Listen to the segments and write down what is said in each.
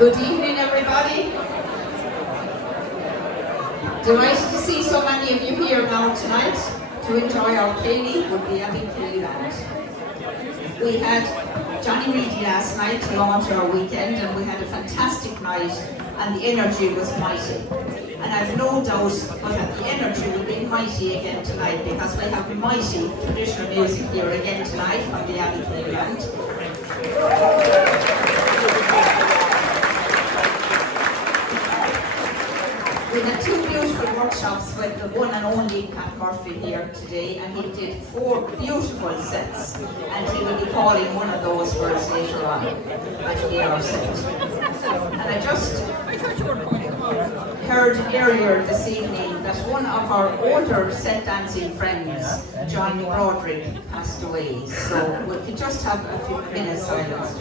Good evening, everybody. Delighted to see so many of you here now tonight to enjoy our Ceili with the Abbey Ceili Band. We had Johnny Reedy last night to launch our weekend, and we had a fantastic night, and the energy was mighty. And I've no doubt that the energy will be mighty again tonight, because we have mighty traditional music here again tonight from the Abbey Ceili Band. We had two beautiful workshops with the one and only Ger Murphy here today, and he did 4 beautiful sets, and he will be calling one of those for us later on at the hour set. And I just heard earlier this evening that one of our older set dancing friends, John Broderick, passed away, so we could just have a few minutes silence.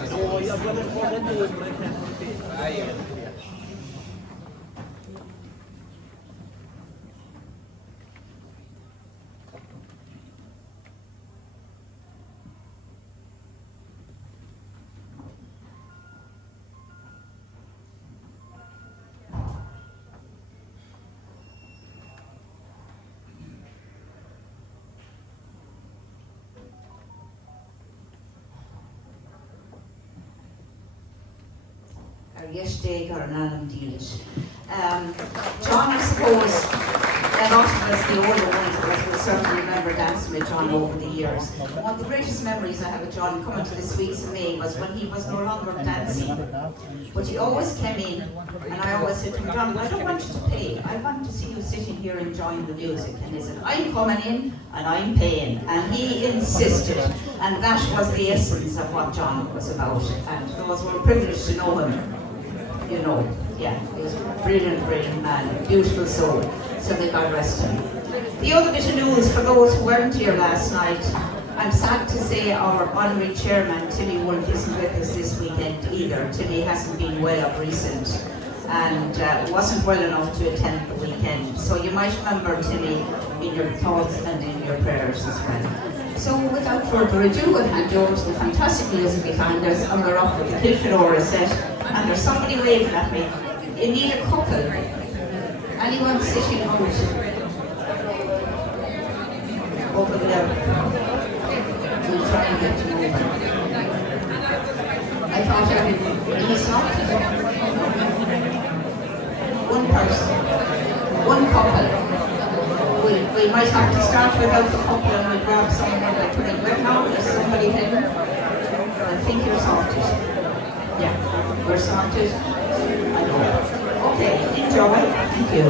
Yesterday got an anthem deal. John, I suppose, a lot of us, the older ones of us, will certainly remember dancing with John over the years. One of the greatest memories I have of John coming to the Sweets of May was when he was no longer dancing. But he always came in, and I always said to him, John, I don't want you to pay. I want to see you sitting here enjoying the music. And he said, I'm coming in, and I'm paying. And he insisted. And that was the essence of what John was about. And those were privileged to know him. You know, yeah, he was a brilliant, brilliant man, beautiful soul, so may God rest him. The other bit of news for those who weren't here last night, I'm sad to say our honorary chairman, Timmy Wolf, isn't with us this weekend either. Timmy hasn't been well of recent and wasn't well enough to attend the weekend. So you might remember Timmy in your thoughts and in your prayers as well. So without further ado, I'll hand you over to the fantastic music behind us, and we're off with the Kilfenora set. And there's somebody waving at me. You need a couple. Anyone sitting out over there? We'll try and get to move. I thought he's not. One person. One couple. We might have to start without the couple and we'll grab someone like that. But now there's somebody here. I think you're sorted. Yeah, we're sorted. I know. Okay, enjoy. Thank you.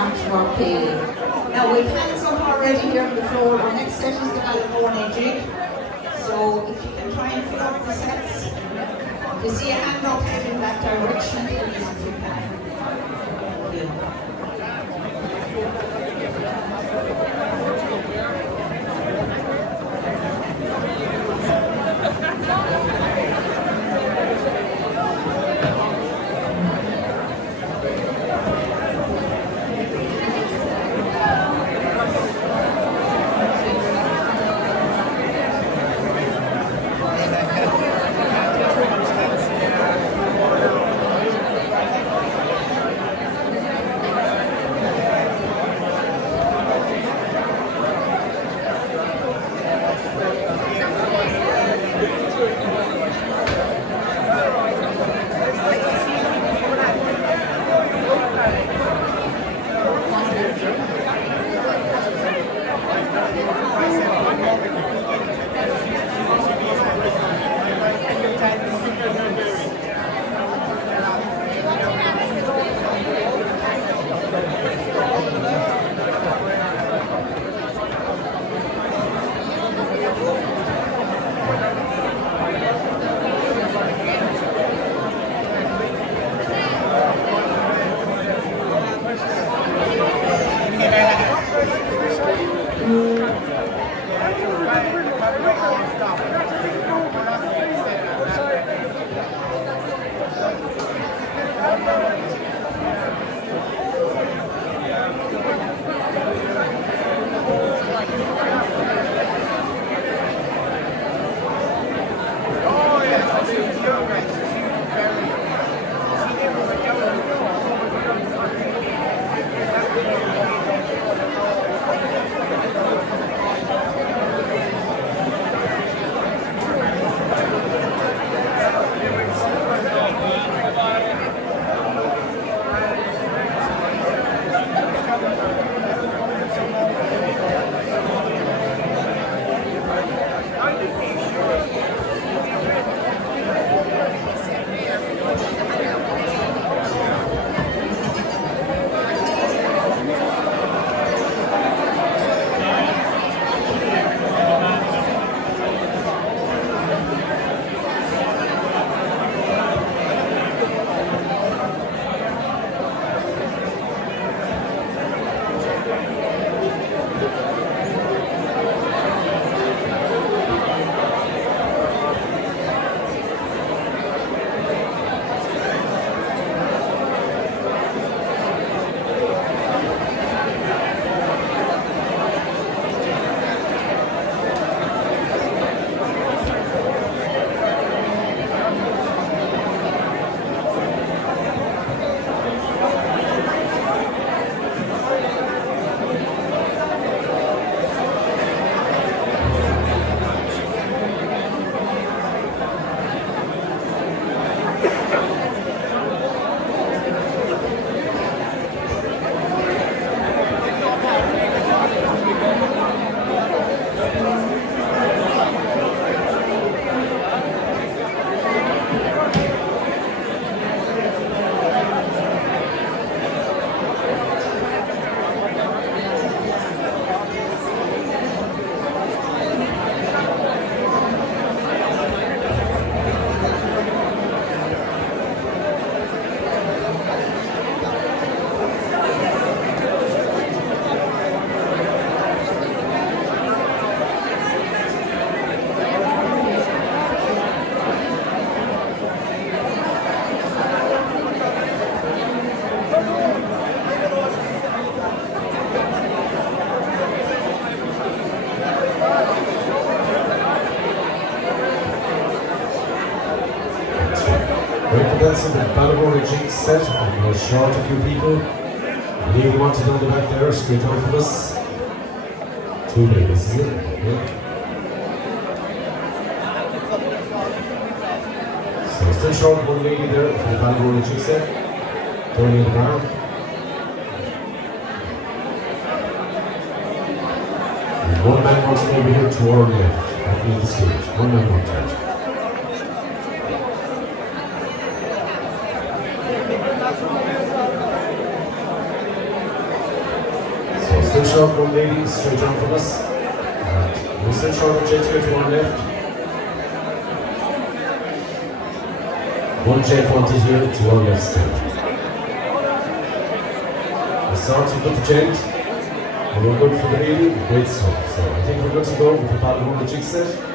artwork painting. Now we've hands up already here on the floor. Our next set is the Ballyvourney Jig. So if you can try and fill up the sets. If you see a hand up head in that direction, please if you can. Thank you. That's in the Ballyvourney Jig set. I'm going to short a few people. Leave one to down the back there, straight out from us. Two ladies, is it? Yeah. So still short one lady there for the Ballyvourney Jig set. Going in the bar. And one man wants to over here to our left. That means the stage. One man wants to. short one lady straight on from us. We're still short of gentlemen to our left. One gent wanted here to our left still. We started with the gent, and we're good for the lady. Great stuff. So I think we're good to go with the Ballyvourney Jig set.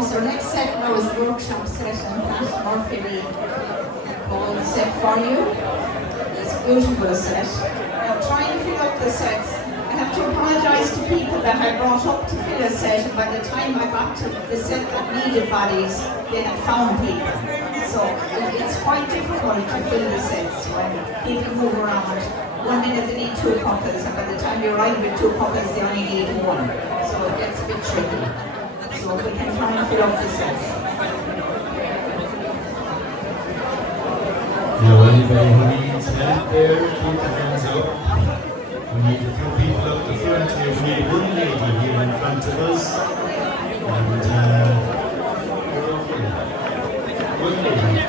folks. Our next set now is the workshop set, and Ger Murphy will hold the set for you. It's a beautiful set. Now, trying to fill up the sets. I have to apologise to people that I brought up to fill a set, and by the time I got to the set that needed bodies, they had found people. So it's quite difficult to fill the sets when people move around. 1 minute they need 2 couples, and by the time you arrive with 2 couples, they only need 1. So it gets a bit tricky. So we can try and fill up the sets. Now, anybody who needs help there, keep your hands up. We need a few people up the front here. We need one lady here in front of us. And, one lady. And,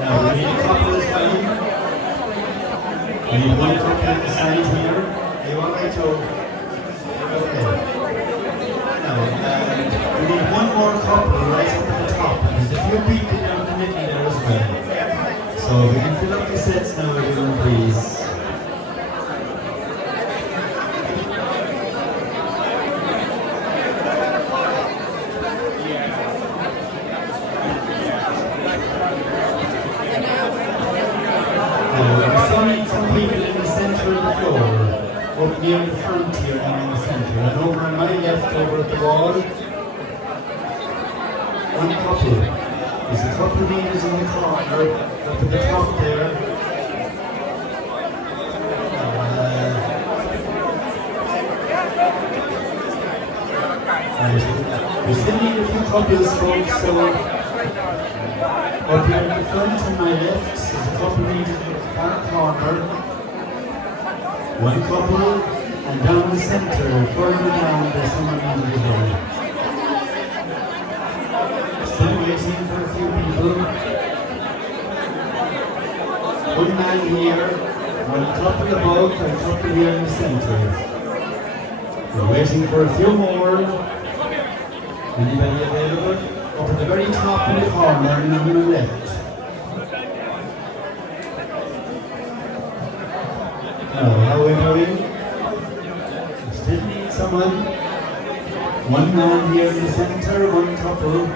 now we need a couple as well. We need one couple at the side here. Are you alright, Joe? Okay. Now, we need one more couple right up at the top. There's a few people down the middle there as well. So we can fill up the sets now, everyone, please. We still need some people in the centre of the floor, up near the front here and in the centre. And over on my left, over at the wall, one couple. There's a couple of meters in the corner, up at the top there. We still need a few couples, folks, so up here at the front on my left, there's a couple of meters in the far corner. One couple, and down the centre, further down, there's someone needed as well. Still waiting for a few people. One man here, one couple above, and a couple here in the centre. We're waiting for a few more. Anybody available? Up at the very top in the corner and on the left. Now, how are we going? We still need someone. One man here in the centre, one couple.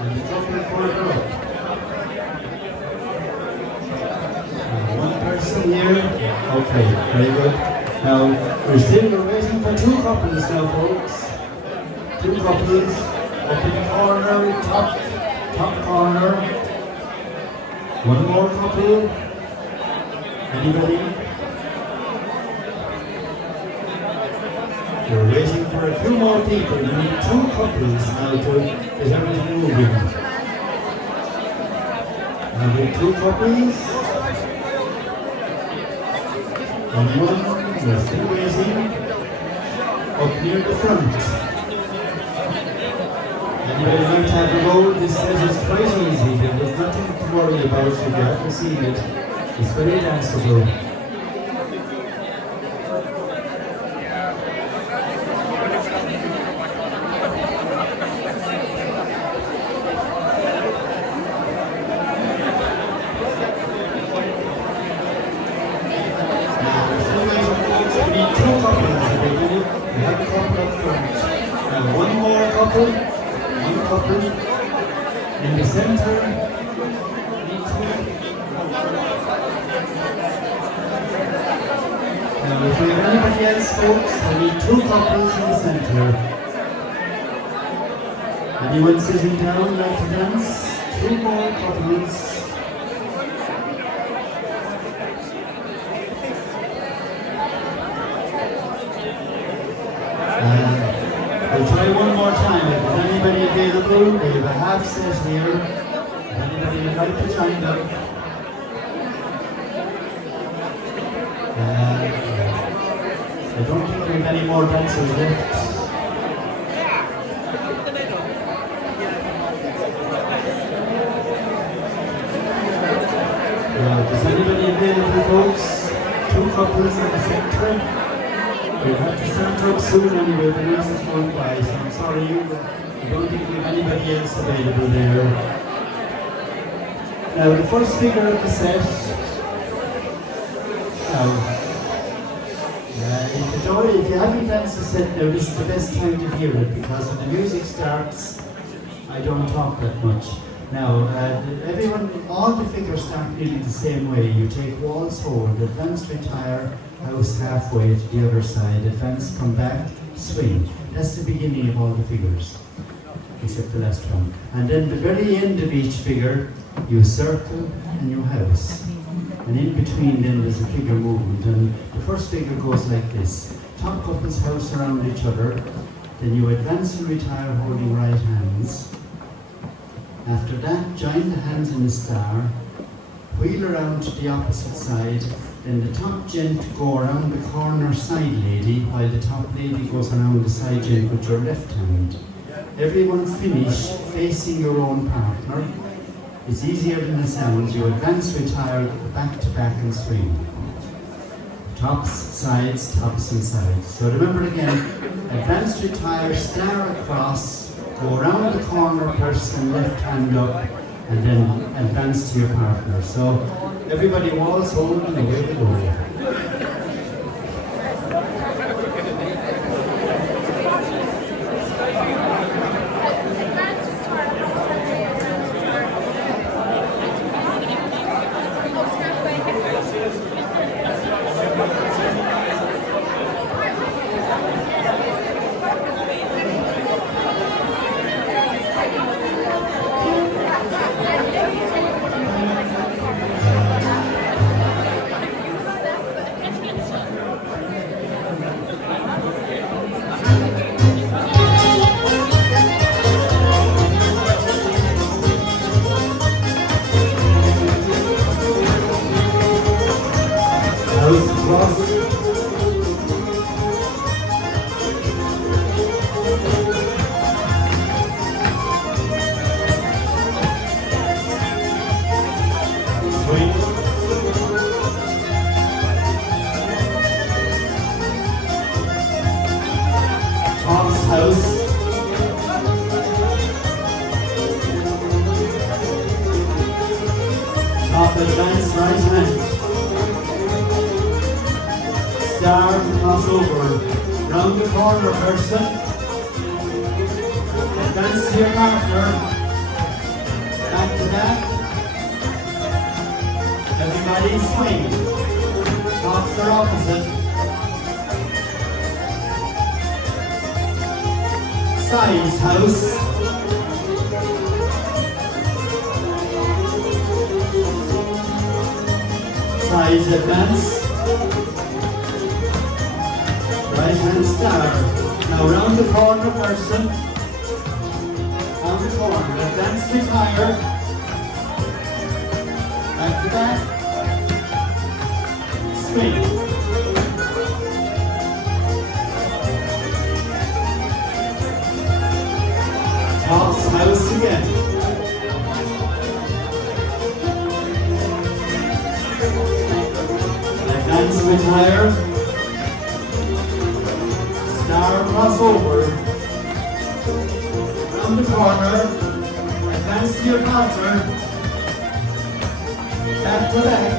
And the couple further up. And one person here. Okay, very good. Now, we're waiting for 2 couples now, folks. 2 couples. Up in the corner, top corner. One more couple. Anybody? We're waiting for a few more people. We need 2 couples now to get everything moving. Now we have 2 couples. And one, we're still waiting. Up near the front. Anybody like to have a road? This set is quite easy. There's nothing to worry about if you haven't seen it. It's very danceable. We need 2 couples at the beginning. We have a couple up front. Now one more couple. One couple in the centre. Now, if we have anybody else, folks, we need 2 couples in the centre. Anyone sitting down like to dance? 2 more couples. We'll try one more time. If there's anybody available, we have a half set here. If anybody would like to join them. I don't think we have any more dancers left. Is anybody available, folks? 2 couples in the centre. We'll have to start up soon anyway, the race is going by, so I'm sorry, I don't think we have anybody else available there. Now, the first figure of the set. Now, if you don't Now, if you haven't danced a set now, this is the best time to hear it because when the music starts, I don't talk that much. Now, everyone, all the figures start nearly the same way. You take waltz hold, advance, retire, house halfway to the other side, advance, come back, swing. That's the beginning of all the figures, except the last one. And then the very end of each figure, you circle and you house. And in between then there's a figure movement. And the first figure goes like this. Top couples house around each other. Then you advance and retire holding right hands. After that, join the hands in the star. Wheel around to the opposite side. Then the top gent go around the corner side lady, while the top lady goes around the side gent with your left hand. Everyone finish facing your own partner. It's easier than it sounds. You advance, retire, back to back and swing. Tops, sides, tops and sides. So remember again, advance, retire, star across, go around the corner person, left hand up, and then advance to your partner. So everybody waltz, hold, and away we go. Advance right hand. Star cross over. Round the corner person. Advance to your partner. Back to back. Everybody swing. Tops are opposite. Sides house. Sides advance. Right hand star. Now round the corner person. On the corner. Advance, retire. Back to back. Swing. Tops house again. Advance, retire. Star crossover. Round the corner. Advance to your partner. Back to back.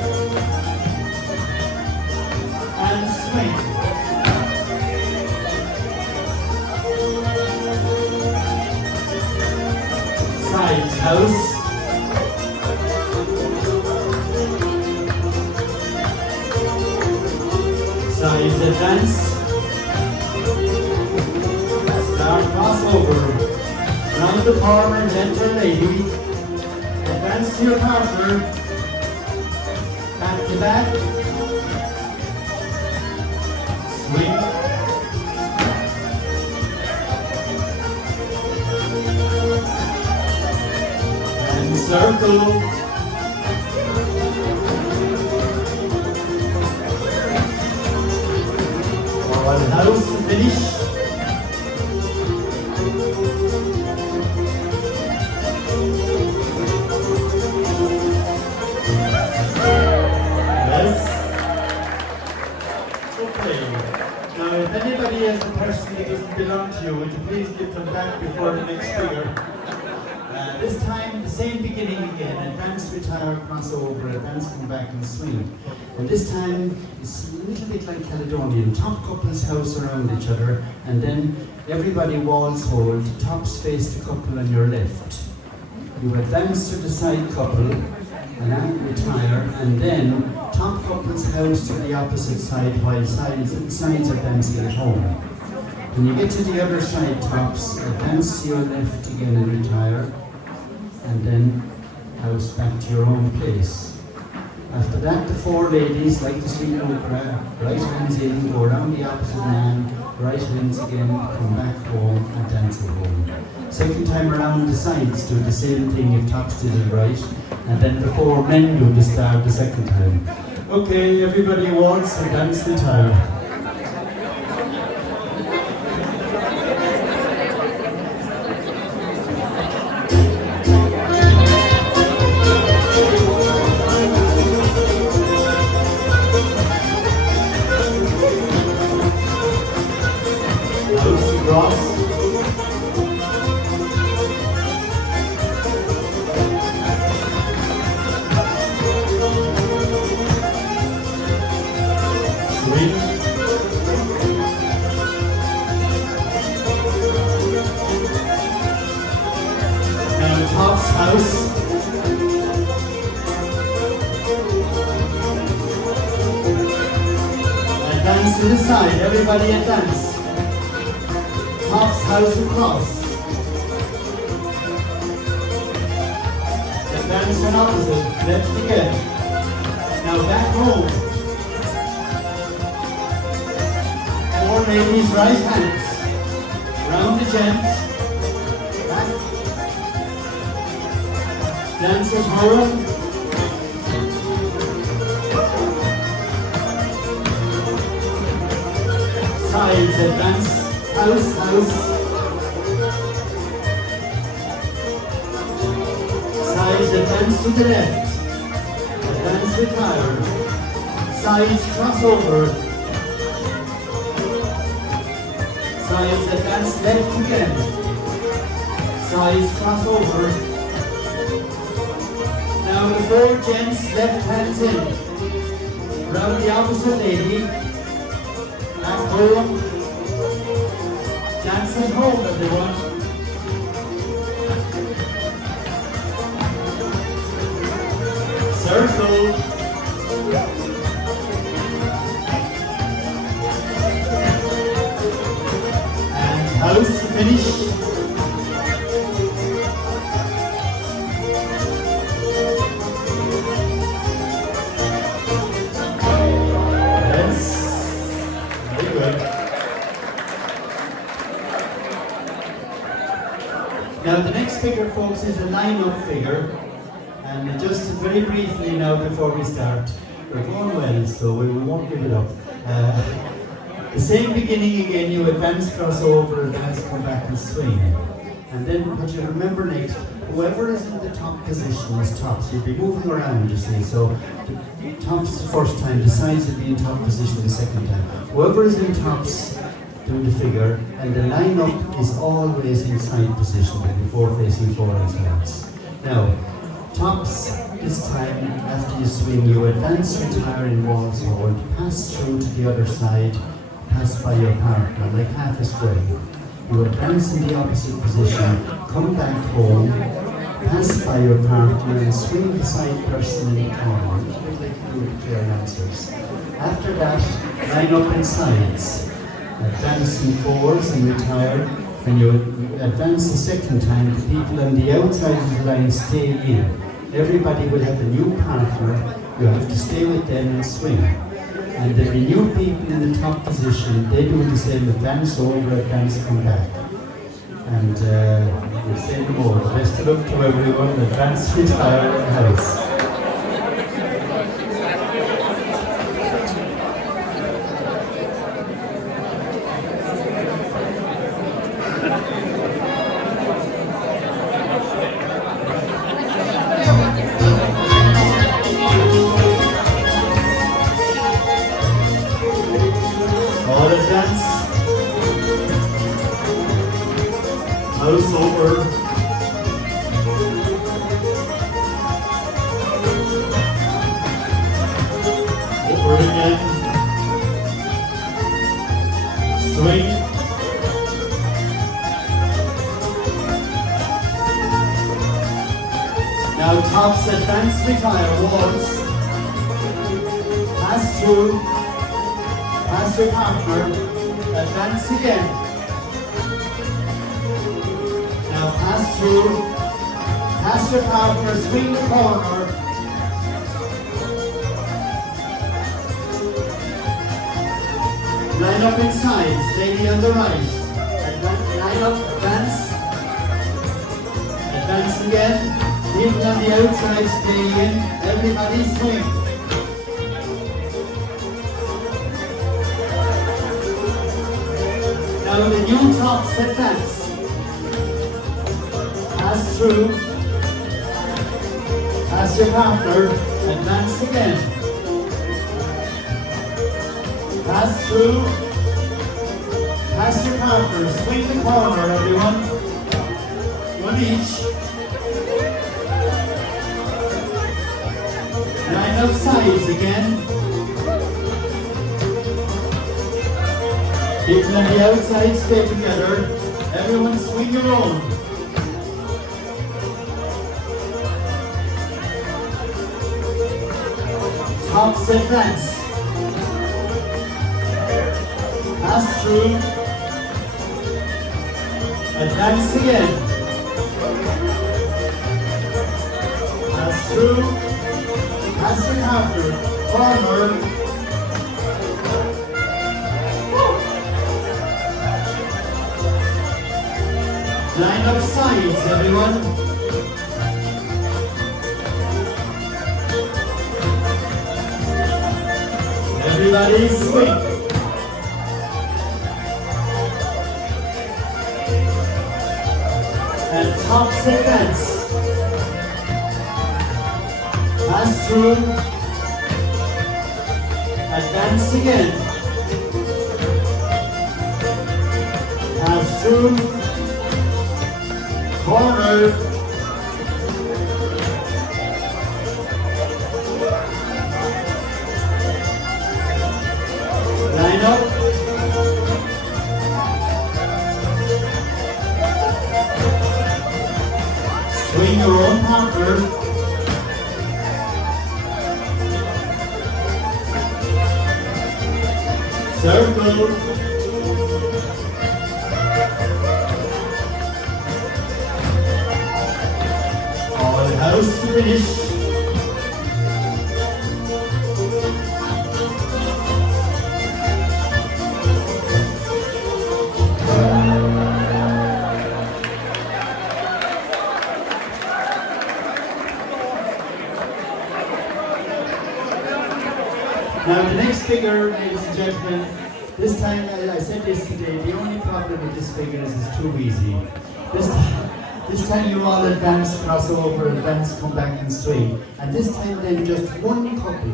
And swing. Sides house. Sides advance. Star crossover. Round the corner, gentle lady. Advance to your partner. Back to back. Swing. And circle. One house finish. Yes. Okay. Now, if anybody has a person that doesn't belong to you, would you please give them back before the next figure? This time, the same beginning again. Advance, retire, cross over, advance, come back and swing. And this time, it's a little bit like Caledonian. Top couples house around each other, and then everybody walls hold, tops face the couple on your left. You advance to the side couple, and then retire, and then top couples house to the opposite side while sides are dancing at home. When you get to the other side tops, advance to your left again and retire, and then house back to your own place. After that, the four ladies, like the sweet opera, right hands in, go around the opposite man, right hands again, come back home and dance at home. Second time around, the sides do the same thing if tops did it right, and then the four men do the star the second time. Okay, everybody waltz and dance the time. Advance to the side, everybody advance. Tops house across. Advance and opposite, left again. Now back home. Four ladies, right hands. Round the gents. Back. Dance at home. Sides, advance, house, house. Sides, advance to the left. Advance, retire. Sides, cross over. Sides, advance, left again. Sides, cross over. Now the four gents, left hands in. Round the opposite lady. Back home. Dance at home, everyone. Circle. And house to finish. Now the next figure, folks, is a line-up figure, and just very briefly now before we start, we're going well, so we won't give it up. The same beginning again, you advance, cross over, advance, come back and swing. And then what you remember next, whoever is in the top position is tops. You'll be moving around, you see, so the tops the first time, the sides will be in top position the second time. Whoever is in tops do the figure, and the line-up is always in side position before facing forward sides. Now, tops this time, after you swing, you advance, retire in waltz hold, pass through to the other side, pass by your partner, like half a square. You advance in the opposite position, come back home, pass by your partner and swing the side person in the corner, like you do with clear answers. After that, line up in sides. Advance in fours and retire. When you advance the second time, the people on the outside of the line stay in. Everybody will have a new partner. You have to stay with them and swing. And there'll be new people in the top position. They do the same, advance over, advance, come back. And we'll say no more. Best of luck to everyone. Advance, retire, house. House over. Now tops advance, retire, waltz. Pass through. Pass your partner. Advance again. Now pass through. Pass your partner, swing the corner. Line up inside, lady on the right. Line up, advance. Advance again. People on the outside stay in. Everybody swing. Now the new tops advance. Pass through. Pass your partner. Advance again. Pass through. Pass your partner. Swing the corner, everyone. One each. Line up sides again. People on the outside stay together. Everyone swing your own. Tops advance. Pass through. Advance again. Pass through. Pass your partner. Corner. Line up sides, everyone. Everybody swing. And tops advance. Pass through. Advance again. Pass through. Corner. Line up. Swing your own partner. Circle. All house to finish. Now the next figure, ladies and gentlemen, this time, I said this today, the only problem with this figure is it's too easy. This time you all advance, cross over, advance, come back and swing. And this time then just one couple,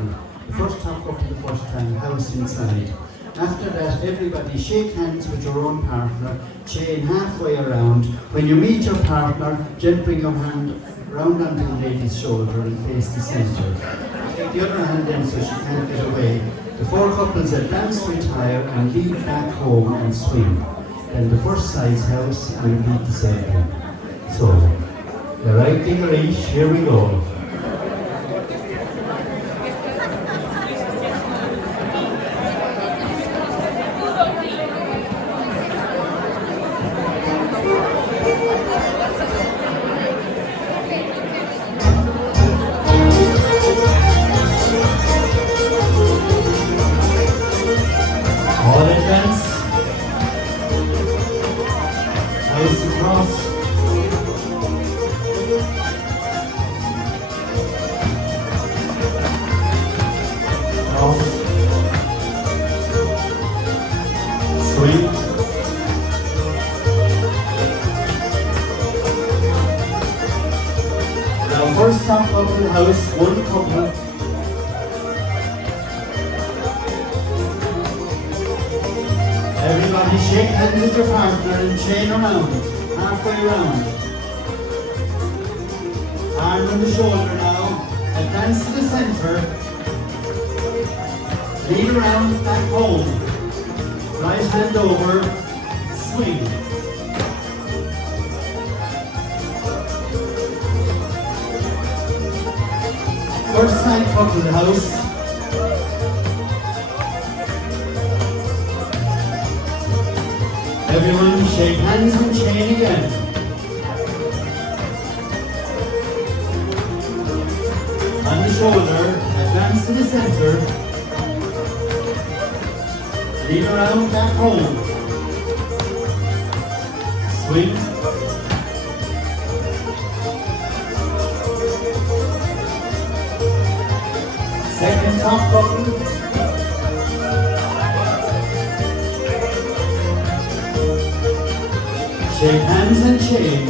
the first top couple the first time, house inside. After that, everybody shake hands with your own partner, chain halfway around. When you meet your partner, just bring your hand round onto the lady's shoulder and face the centre. Take the other hand then so she can't get away. The four couples advance, retire and lead back home and swing. Then the first side's house and repeat the same thing. So, the right finger each, here we go. All advance. House across. Cross. Swing. Now first top couple house, one couple. Everybody shake hands with your partner and chain around, halfway around. Arm on the shoulder now, advance to the centre. Lead around, back home. Right hand over, swing. First side couple of the house. Everyone shake hands and chain again. On the shoulder, advance to the center. Lean around back home. Swing. Second top couple. Shake hands and chain.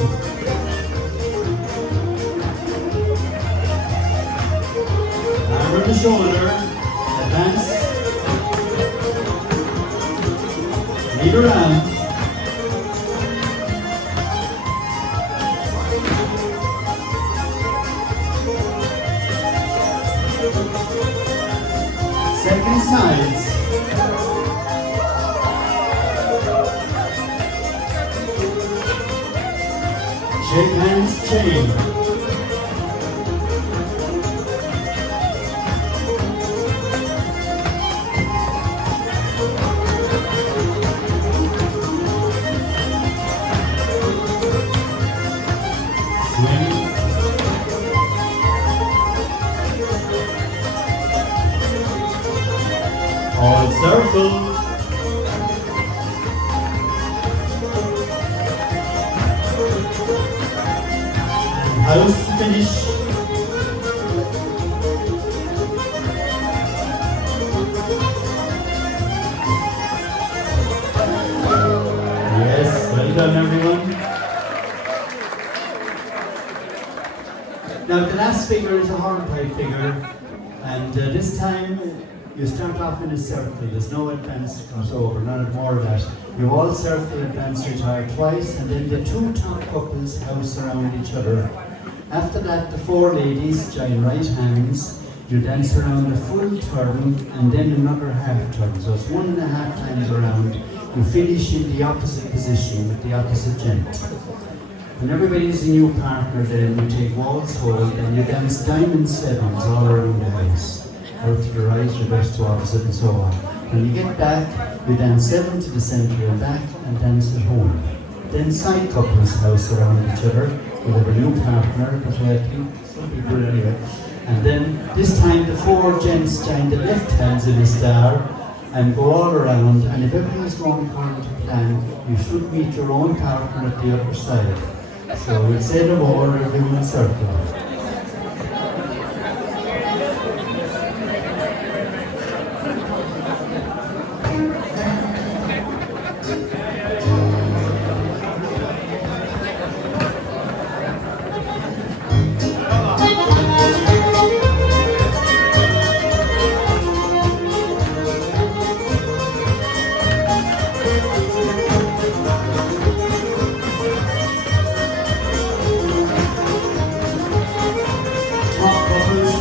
Arm on the shoulder. Advance. Lead around. Second sides. Shake hands, chain. Swing. All circle. House finish. Yes, well done everyone. Now the last figure is a hornpipe figure, and this time you start off in a circle. There's no advanced crossover, none more of that. You all circle advanced retire twice, and then the two top couples house around each other. After that, the four ladies join right hands. You dance around a full turn and then another half turn. So it's 1.5 times around. You finish in the opposite position with the opposite gent. When everybody's a new partner, then you take waltz hold and you dance diamond sevens all around the house. Out to the right, reverse to opposite, and so on. When you get back, you dance 7 to the centre and back and dance at home. Then side couples house around each other. We'll have a new partner, but I think some people anyway. And then this time the four gents join the left hands in a star and go all around. And if everything is going according to plan, you should meet your own partner at the other side. So we'll say the more, everyone in circle.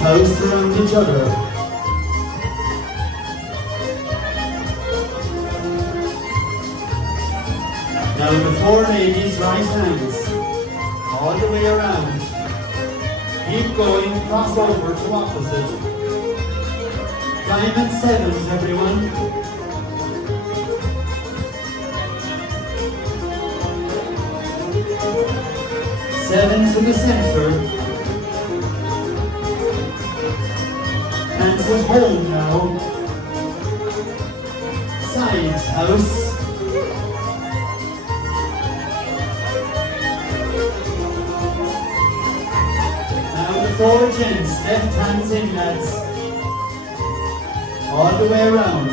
House around each other. Now the four ladies, right hands, all the way around. Keep going, cross over to opposite. Diamond sevens, everyone. Seven to the center. Dance at home now. Sides house. Now the four gents, left hands in, lads. All the way around.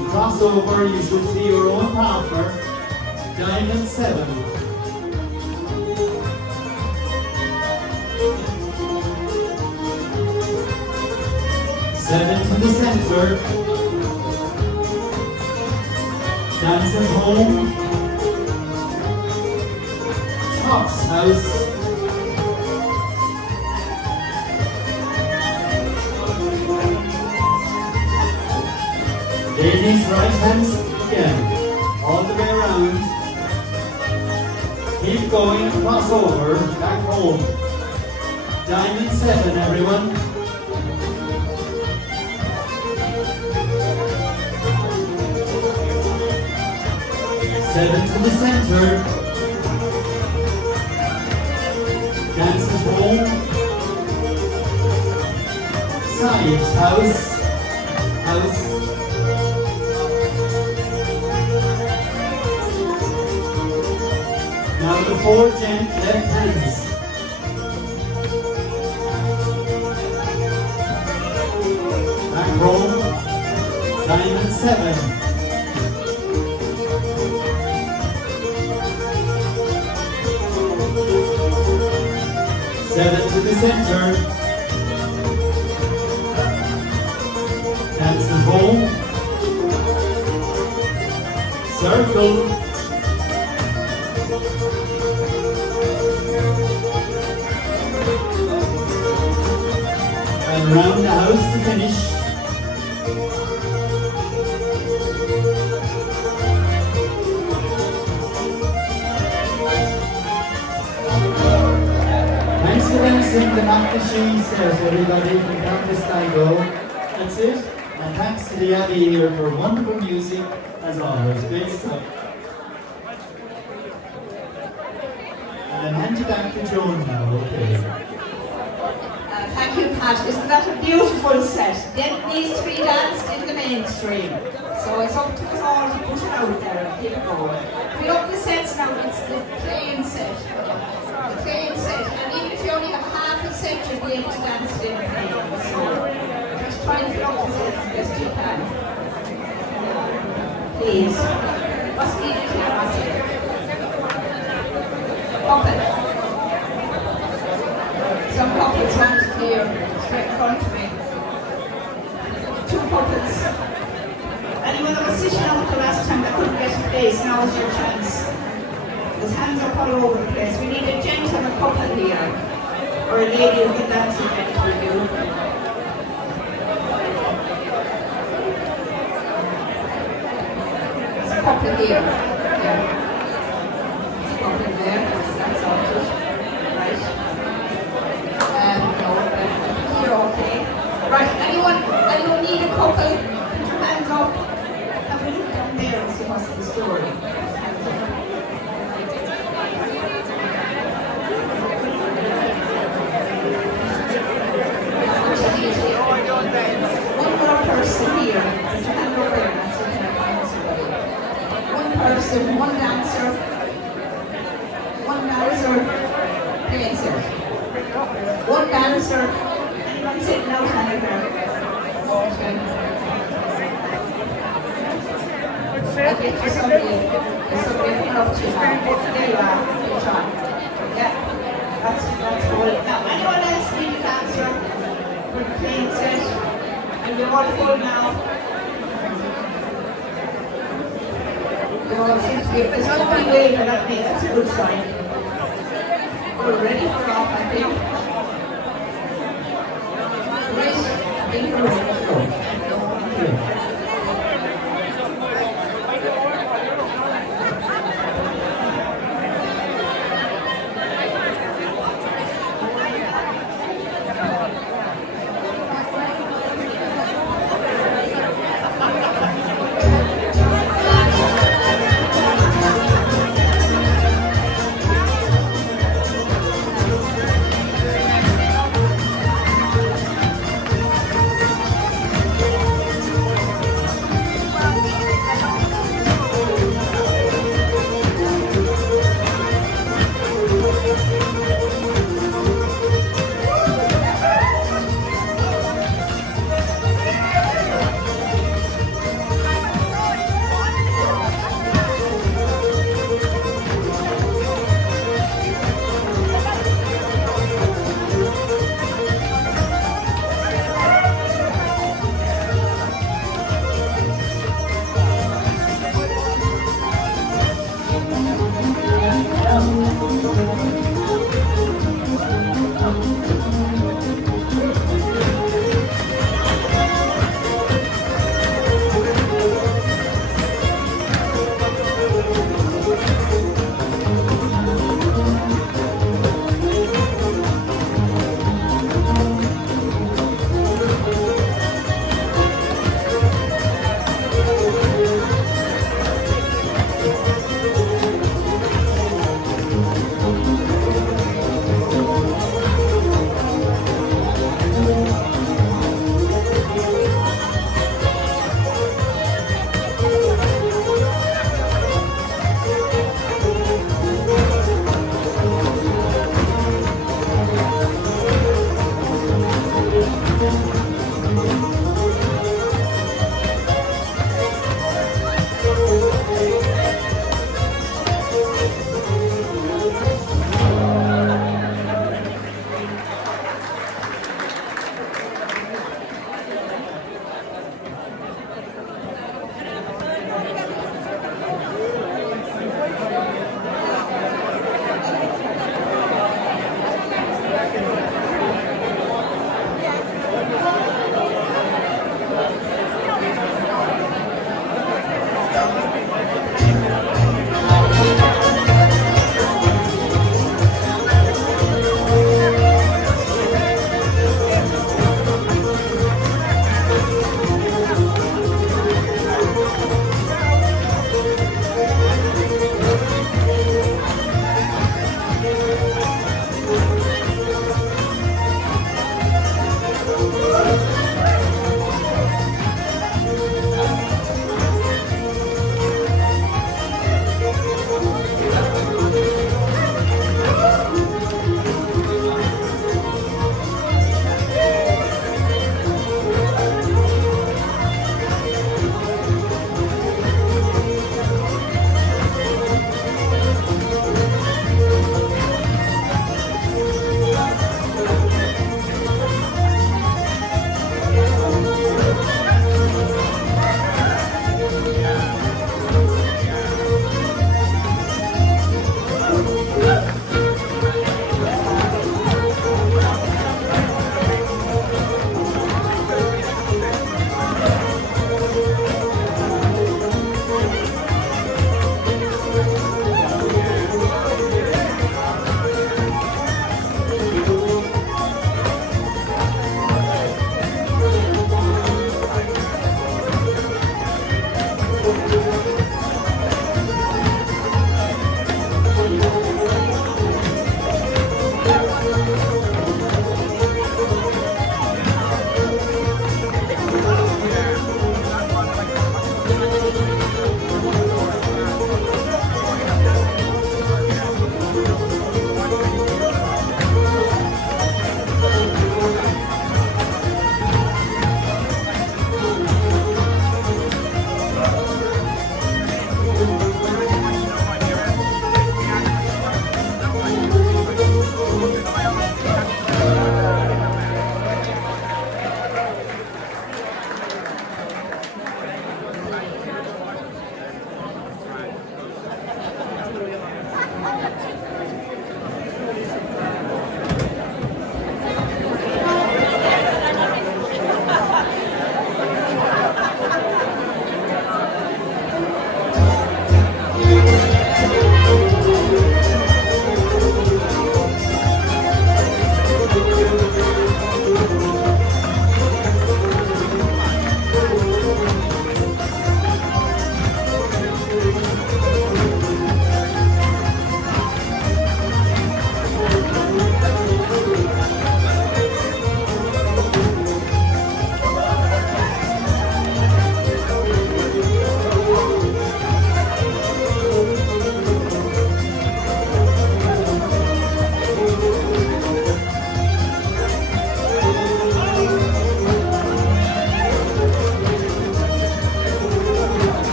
You cross over, you should see your own partner. Diamond seven. Seven to the center. Dance at home. Tops house. Ladies, right hands again. All the way around. Keep going, cross over, back home. Diamond 7, everyone. Seven to the center. Dances home. Sides, house. House. Now the 4 gent left hands. Back row. Diamond 7. Seven to the center. That's the home. Circle. And round the house to finish. Dancing the Knocknashee stairs, everybody from Campus Tango. That's it. And thanks to the Abbey here for wonderful music, as always. Great stuff. And I'll hand you back to Joan now, okay? Thank you, Pat. Isn't that a beautiful set? Get these 3 danced in the mainstream. So it's up to us all to push it out there and keep it going. We up the sets now, it's the plain set. The plain set. And even if you only have half a set, you'll be able to dance it in the plain. So just try and fill up the sets as best you can. Please. What's needed here, Matthew? Puppet. Some puppets want to clear straight in front of me. 2 puppets. Anyone that was sitting out the last time that couldn't get a place, now is your chance. There's hands up all over the place. We need a gent and a couple here. Or a lady who can dance a bit with you. There's a couple here. Yeah. There's a couple there. That's all good. Right. No, you're okay. Right, anyone need a couple? Put your hands up. Have a look down there and see what's the story. One more person here. Put your hand up there and see if you can find somebody. One person, one dancer, dancer. One dancer. Anyone sitting out anywhere? I'll get you somebody. There's somebody coming up to you now. There you are. Good job. Yeah. That's good. Now, anyone else need a dancer for the plain set? And you're all full now. You all seem to be. There's nobody waving at me. That's a good sign. We're ready for off, I think. Right, I think we're ready to go.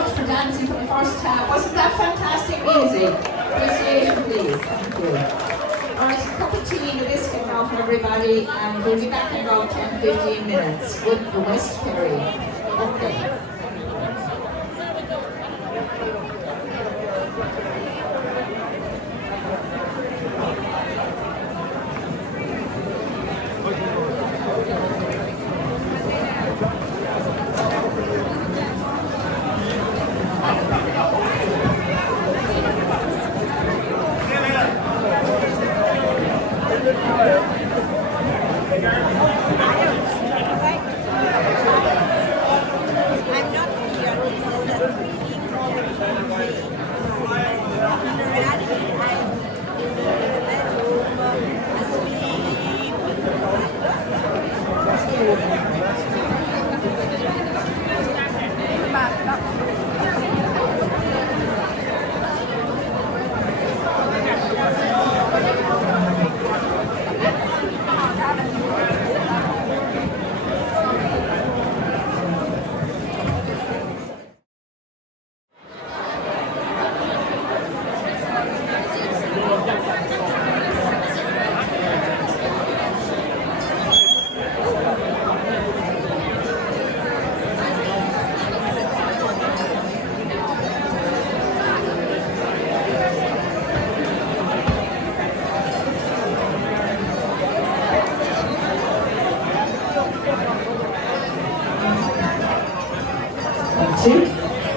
much for dancing for the first half. Wasn't that fantastic music? Appreciation, please. Thank you. Alright, a cup of tea and a biscuit now for everybody, and we'll be back in about 10-15 minutes with the West Kerry. Okay.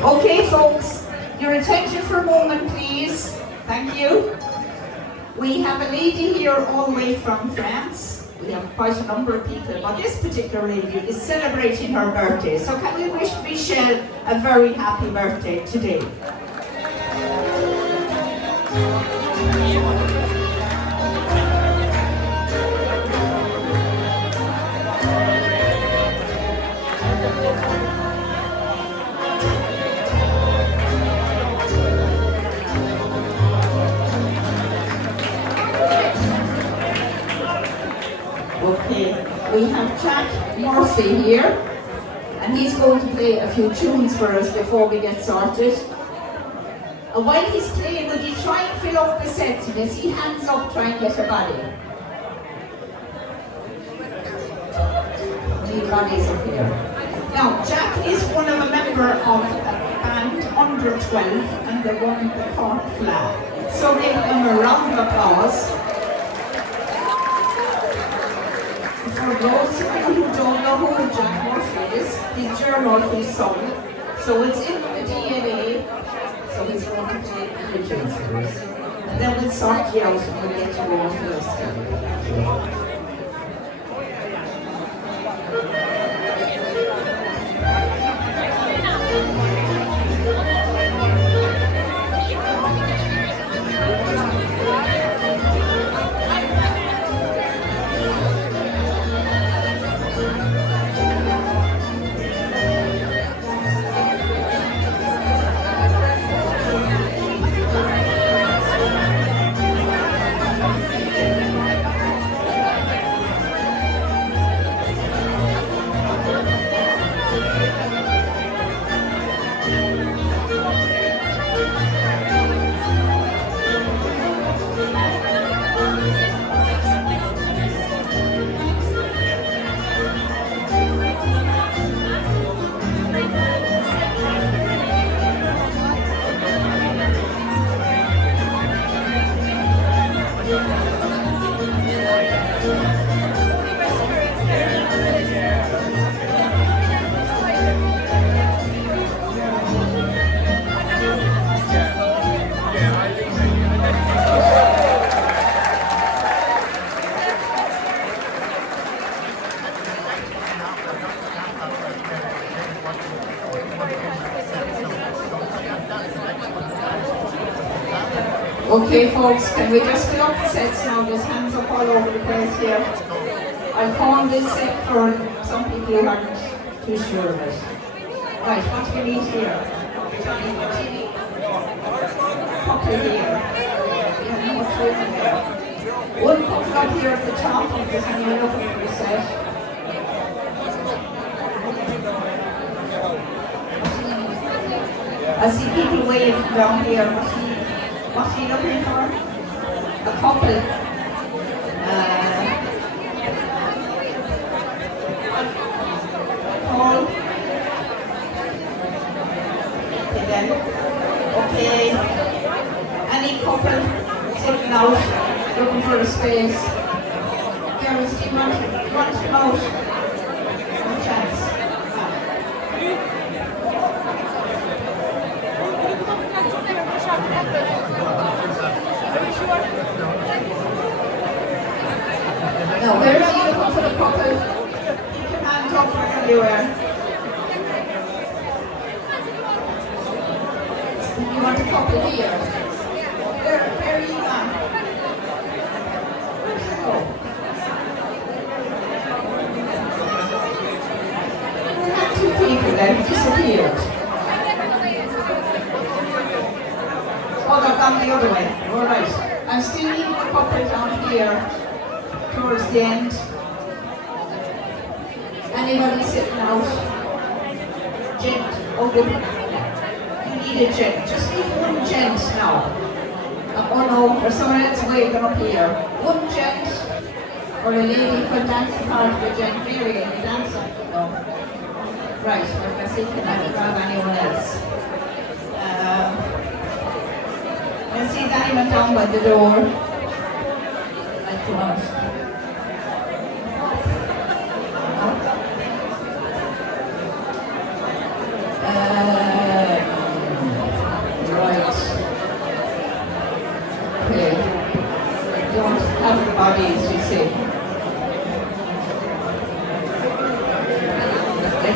Okay, folks, your attention for a moment, please. Thank you. We have a lady here all the way from France. We have quite a number of people, but this particular lady is celebrating her birthday. So can we wish Michelle a very happy birthday today? Okay, we have Ger Murphy here, and he's going to play a few tunes for us before we get started. And while he's playing, would you try and fill up the sets? And as he hands up, try and get a body. Need bodies up here. Now, Jack is one of a member of a band under 12, and they won the Cork flag. So give them a round of applause. For those of you who don't know who Ger Murphy is, he's Ger Murphy's son. So it's in the DNA, so he's going to play the tunes for us. And then we'll sort you out and we'll get you all to the rest. Okay, folks, can we just fill up the sets now? There's hands up all over the place here. I'll call this set for some people who aren't too sure of it. Right, what do we need here? Chili. Couple here. One couple up here at the top if there's anyone looking for a set. I see people waving down here. What's he looking for? A couple. Paul. Again. Okay. Any couple sitting out, looking for a space. Kerry, do you want to come out? No chance. Now, where are you looking for the couple? Keep your hands up wherever you are. You want a couple here? Where are you at? Where'd you go? We had two people that disappeared. Oh, they've gone the other way. All right. I'm still leaving a couple down here towards the end. Anybody sitting out? Gent. Oh, good. You need a gent. Just need one gent now. Oh no, there's someone else waving up here. One gent or a lady could dance a part of a gent. Mary, can you dance it? No. Right, let's see, can I grab anyone else? Let's see if anyone down by the door. Like you want. Right. Okay. Don't have the bodies, you see.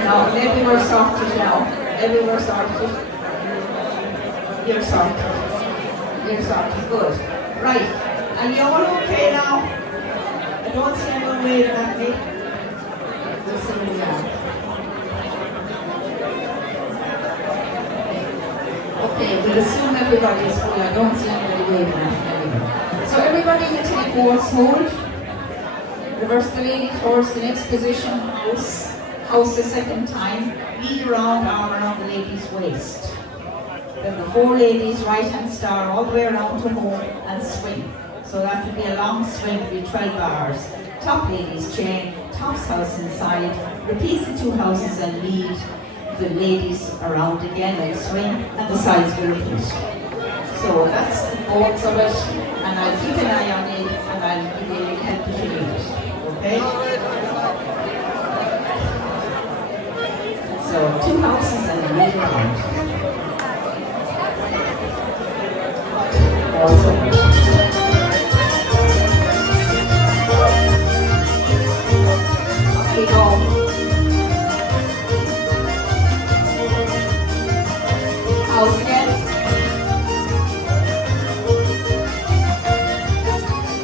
No, maybe we're sorted now. Maybe we're sorted. You're sorted. You're sorted. Good. Right. And you're all okay now? I don't see anyone waving at me. We'll see where we are. Okay, we'll assume everybody is full. I don't see anybody waving at me anymore. So everybody will take horse hold. Reverse the lady towards the next position. House the second time. Lead around, arm around the lady's waist. Then the four ladies, right hand star, all the way around to home and swing. So that will be a long swing, will be 12 bars. Top ladies chain, tops house inside, repeats the two houses and lead the ladies around again and swing, and the sides will repeat. So that's the boards of it, and I'll keep an eye on it, and I'll give you help if you need it. Okay? So 2 houses and a lead around. Here we go. House again.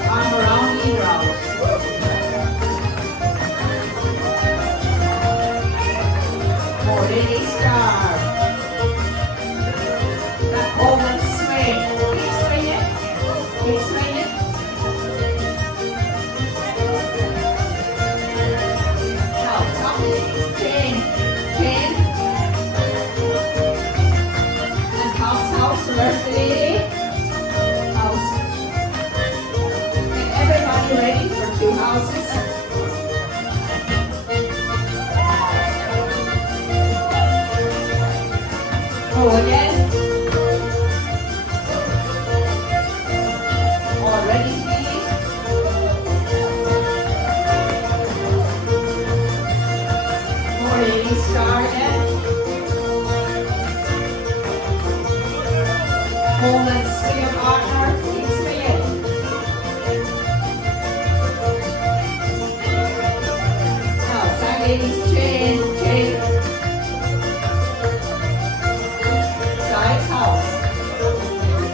Arm around, lead around. More lady star. Back home and swing. Keep swinging. Keep swinging. Now, top ladies, chain. Chain. House, reverse the lady. House. And everybody ready for 2 houses? Go again. All ready to lead. More ladies, star again. Home and swing your partner, keep swinging. Now, side ladies, chain, chain. Side house.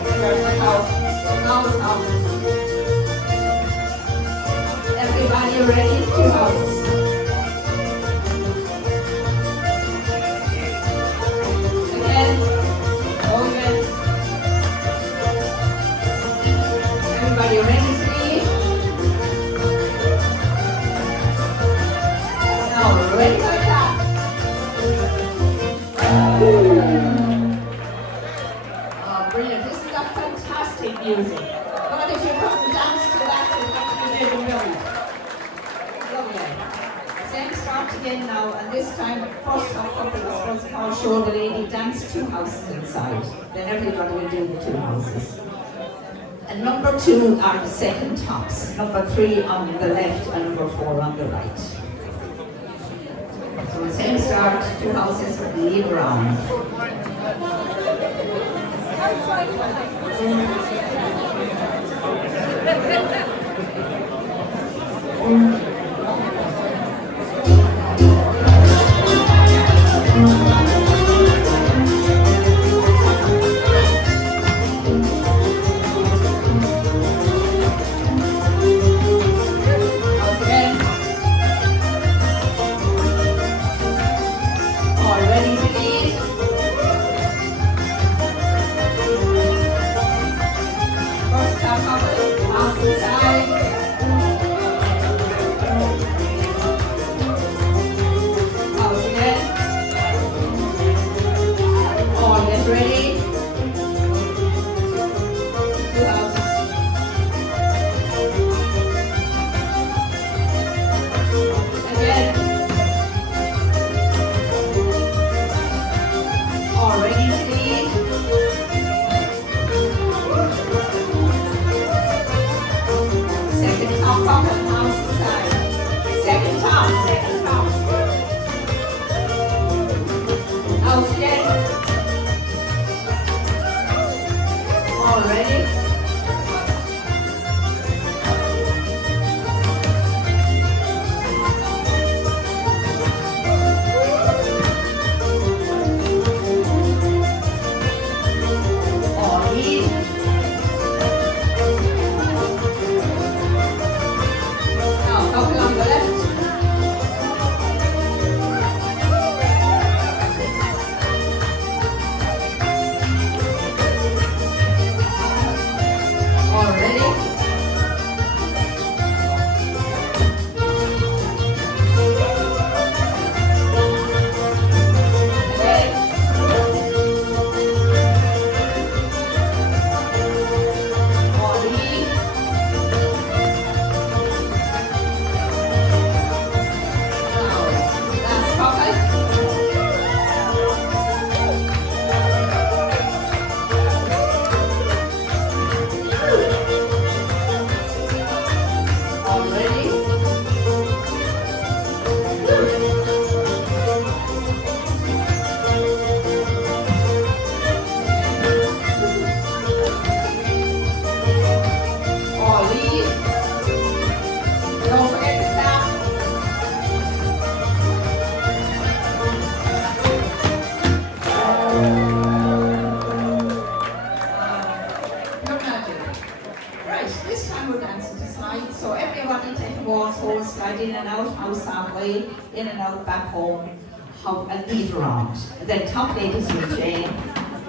Reverse the house. House, house. Everybody ready? 2 houses. Again. Go again. Everybody ready to lead? Now, ready for that. start again now, and this time, first top couple was supposed to call show the lady dance 2 houses inside. Then everybody will do the 2 houses. And number 2 are the second tops. Number 3 on the left and number 4 on the right. So the same start, 2 houses, leave around. In and out, back home, and leave around. Then top ladies will chain,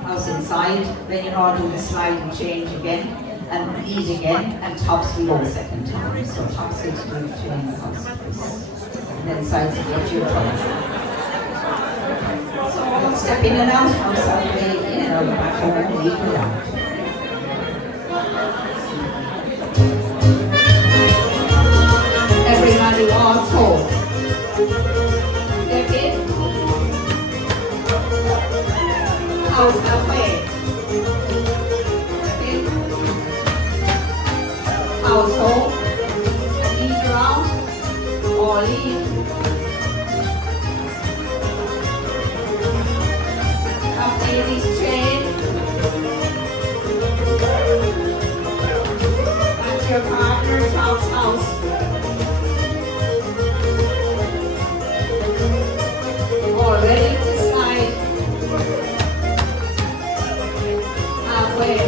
house inside, then you know do the slide and change again, and lead again, and tops will go second time. So tops get to do the chain the house first. And then sides will get your top. So all step in and out, outside way, in and out, back home, leave around. Everybody walks home. Step in. House halfway. Step in. House home. Lead around. Or lead. Up ladies chain. That's your partner's house. Ready to slide. Halfway.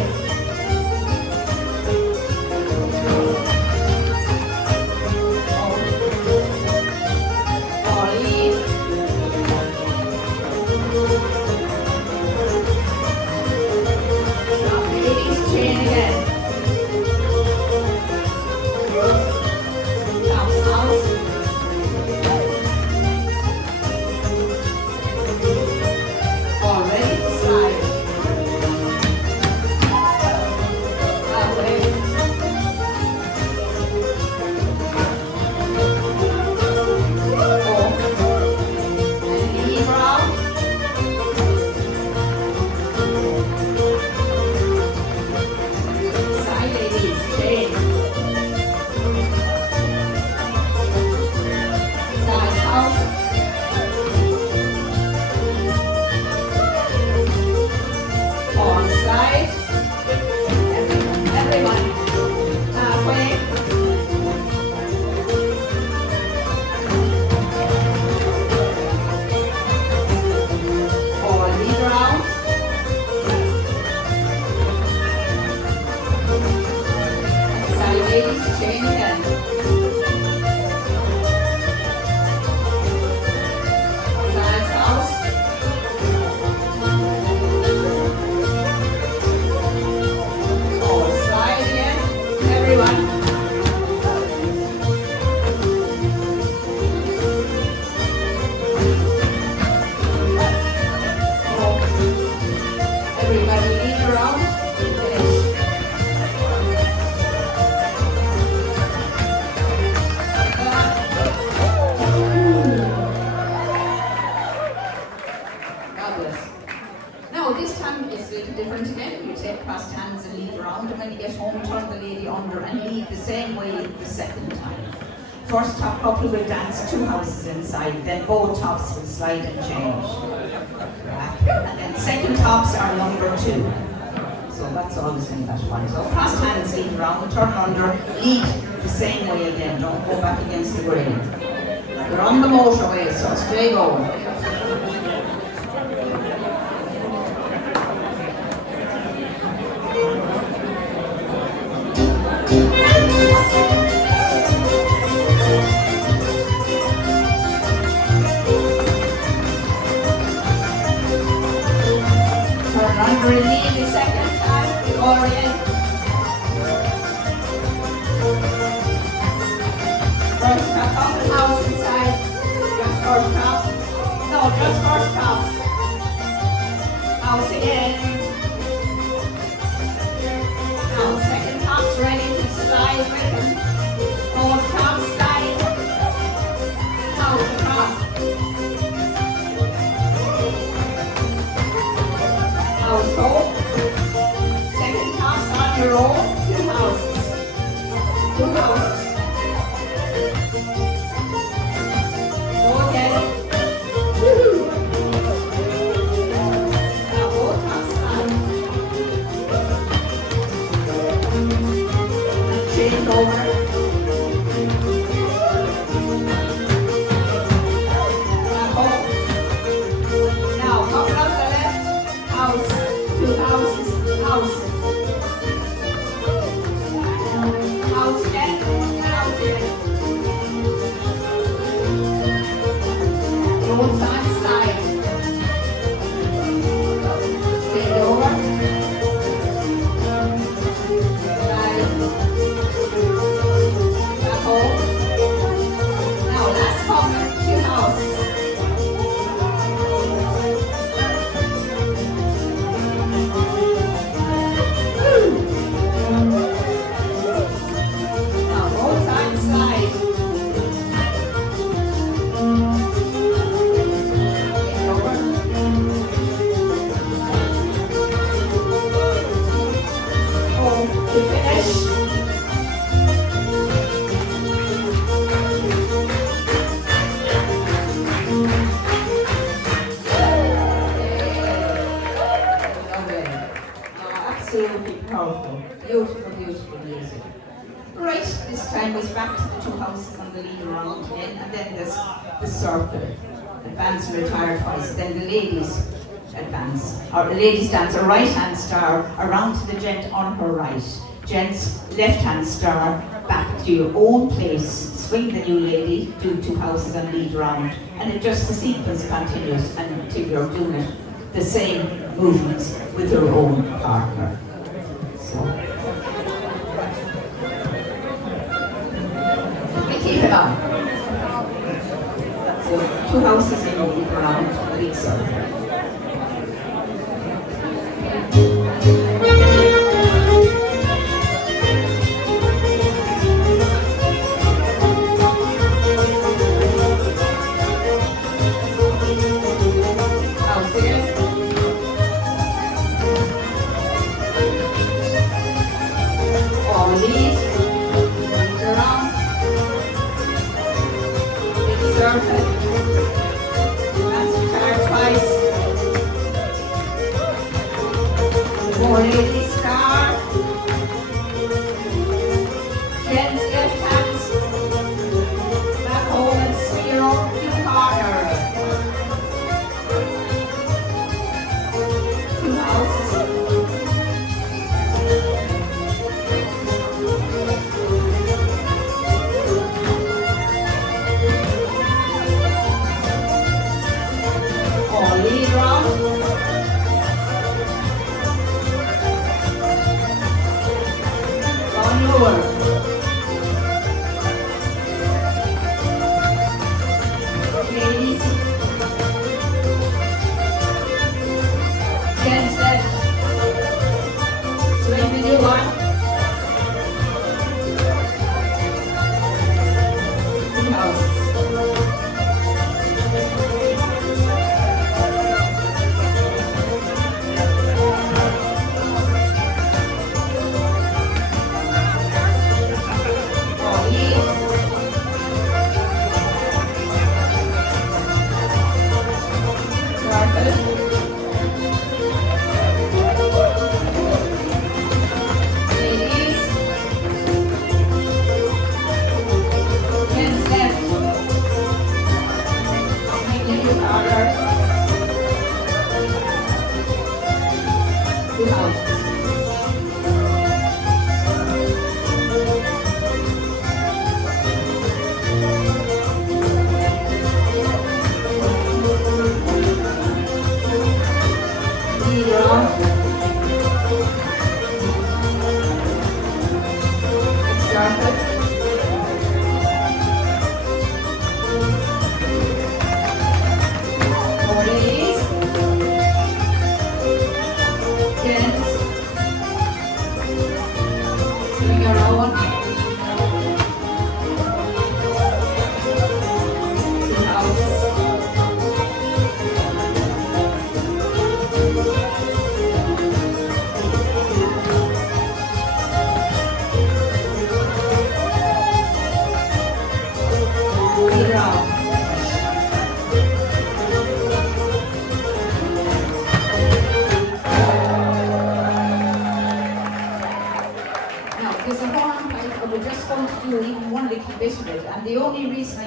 First top couple will dance 2 houses inside, then both tops will slide and change. And then second tops are number 2. So that's always in that one. So cross hands, lead around, turn under, lead the same way again, don't go back against the grain. You're on the motorway, so stay going. Turn under and lead the second time, or in. First top, open house inside. Just first top. No, just first top. House again. Now second top's ready to slide with him. Fourth top slide. House across. House home. Second top's on your own. 2 houses. 2 houses. Go again. Woo-hoo. Now both tops on. And change over. Back home. Now coming up the left. House. 2 houses. House. House again. House again. Both sides slide. Stay over. Slide. Back home. Now last cover. 2 houses. Now both sides slide. Over. Home to finish. Lovely. Absolutely powerful. Beautiful, beautiful music. Right, this time it's back to the 2 houses on the lead around again, and then there's the circle. Advance and retire twice. Then the ladies advance, or the ladies dance a right hand star around to the gent on her right. Gents left hand star back to your own place. Swing the new lady, do 2 houses and lead round, and it just the sequence continues until you're doing it the same movements with your own partner. So. We keep it on. That's it. 2 houses in the lead round, lead circle. House again. Or lead. Around. Big circle. That's retire twice.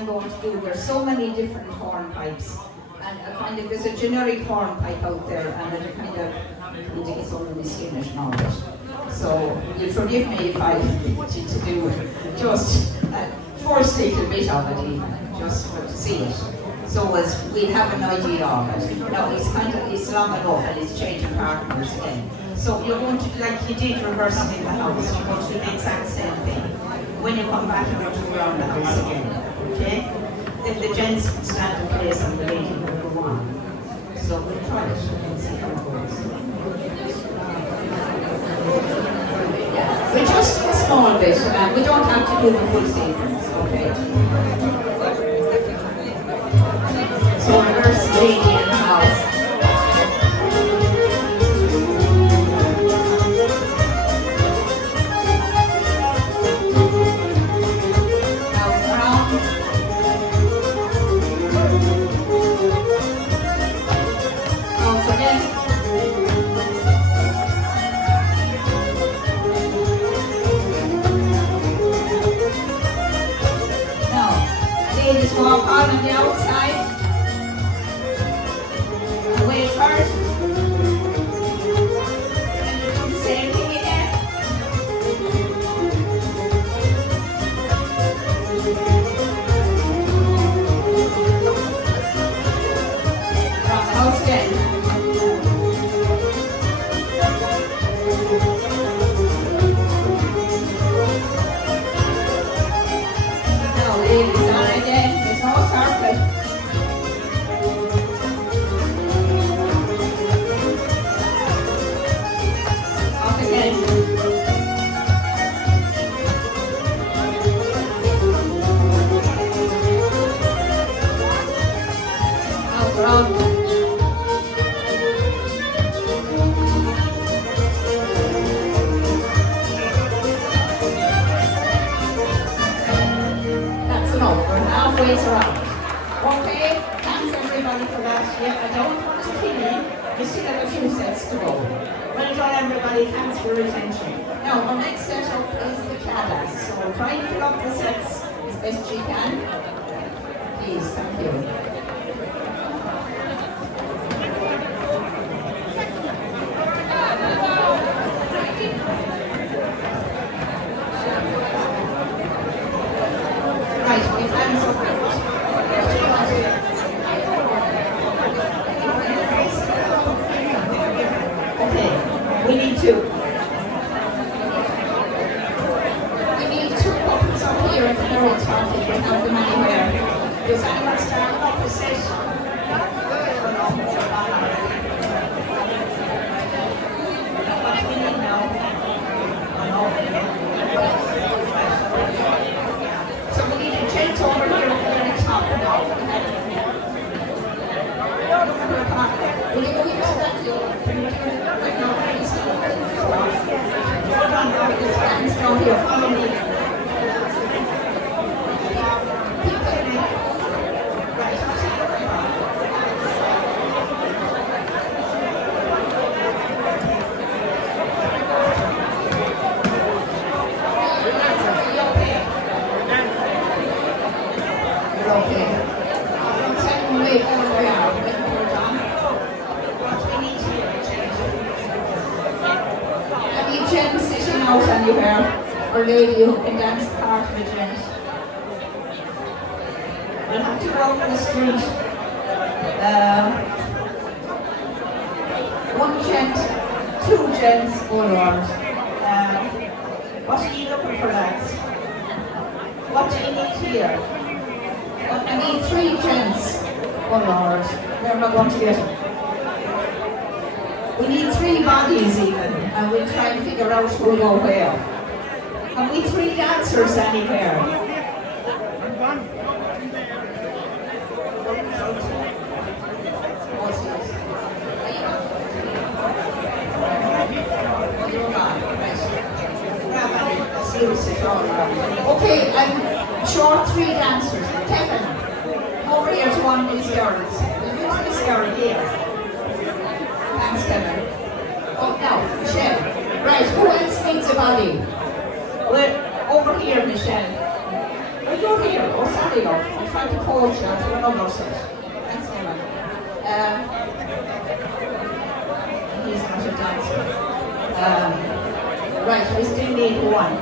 I'm going to do. There's so many different hornpipes, and there's a generic hornpipe out there, and it kind of gets under my skin and all that. So you forgive me if I wanted to do just first little bit of it, even, just to see it. So as we'd have an idea of it. Now it's long enough and it's changing partners again. So you're going to, like you did reversing in the house, you're going to do the exact same thing. When you come back, you're going to go around the house again. Okay? Then the gents can stand in place and the lady will go on. So we'll try it and see how it goes. We just do a small bit, we don't have to do the full sequence, okay? So reverse lady in the house. Walk on the outside, and wait first, and you do the same thing again. Around the house again. Now ladies on again. Carpet. Off again. Out around. That's enough. We're halfway around. Okay, thanks everybody for that. Yeah, I don't want to kill you. You still have a few sets to go. Well done everybody, thanks for your attention. Now, our next setup is the Claddagh. So try and fill up the sets as best you can. Please, thank you. Right, we have hands up. We need two. We need two couples up here at the very top if we have them anywhere. Does anyone start up a set? What do we need now? So we need a gent over here at the very top. Will you go into that? Hold on, now, his hands down here, follow me. You're okay. Don't take them away from where we are. What do we need here? Have you gents sitting out anywhere? Or lady who can dance part of a gent? We'll have to go out on the street. One gent, two gents, oh Lord. What are you looking for, lads? What do you need here? I need three gents. Oh Lord, where am I going to get them? We need three bodies even, and we'll try and figure out who will go where. Have we three dancers anywhere? Okay, I'm sure three dancers. Kevin, over here to one of these girls. This girl here. Thanks, Kevin. Oh, now, Michelle. Right, who else needs a body? We're over here, Michelle. Right, you're here. Oh, sorry, love. I'm trying to coach you to another set. Thanks, Emma. He's not a dancer. Right, we still need one.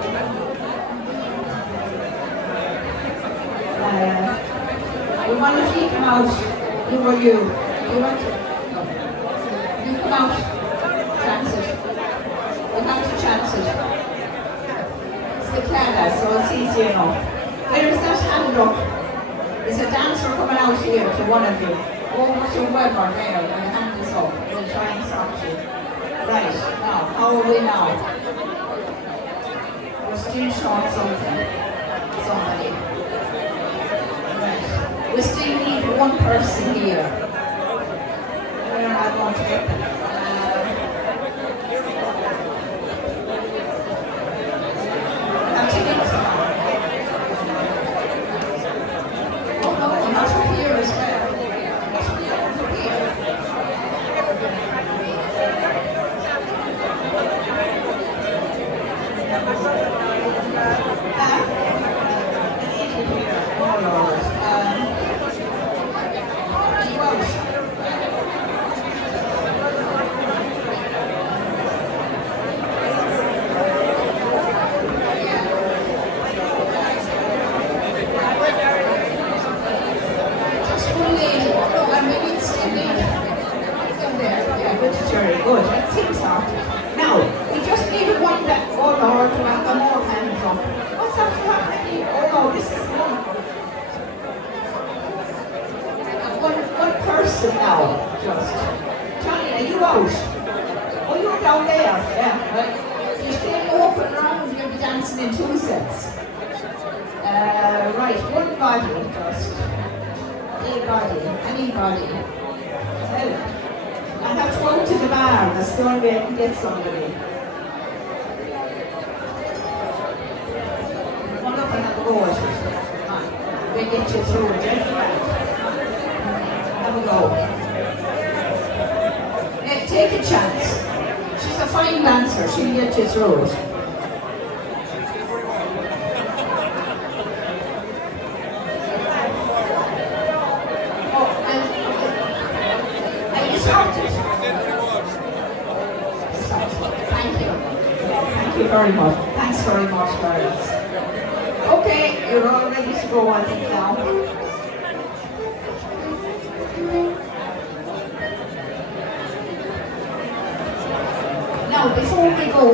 We want to keep him out. You or you? You want to? You come out. Chance it. We have to chance it. It's the Claddagh, so it's easy enough. Where is that hand up? There's a dancer coming out here to one of you. Over to Weber there, and the hand is up. We'll try and sort you. Right, now, how are we now? We're still short something. Somebody. Right. We still need one person here. Where am I going to get them? I'm taking this one. Oh no, not up here as well. Not up here, up here. Oh Lord. Very good. That seems hard. Now, we just needed one that, oh Lord, to have the more hands up. What's after happening here? Oh no, this is one person now, just. Johnny, are you out? Oh, you're down there. Yeah, right. You stay open around, you'll be dancing in 2 sets. Right, one body, just. Anybody. Well, I have to go to the bar, that's the only way I can get somebody. One up and have a go at it. Come on, we'll get you through it, gentlemen. Have a go. Take a chance. She's a fine dancer, she'll get you through it. Thank you very much. Thanks very much, girls. Okay, you're all ready to go, I think, now. Now, before we go,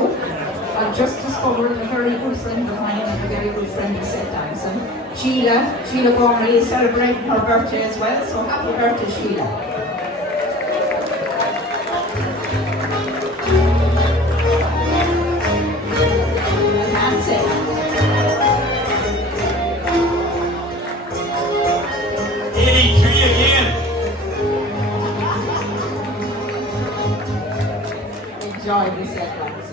I've just discovered a very good friend of mine and a very good friend of set dancing. Sheila Gormley is celebrating her birthday as well, so happy birthday, Sheila. Enjoy this sequence.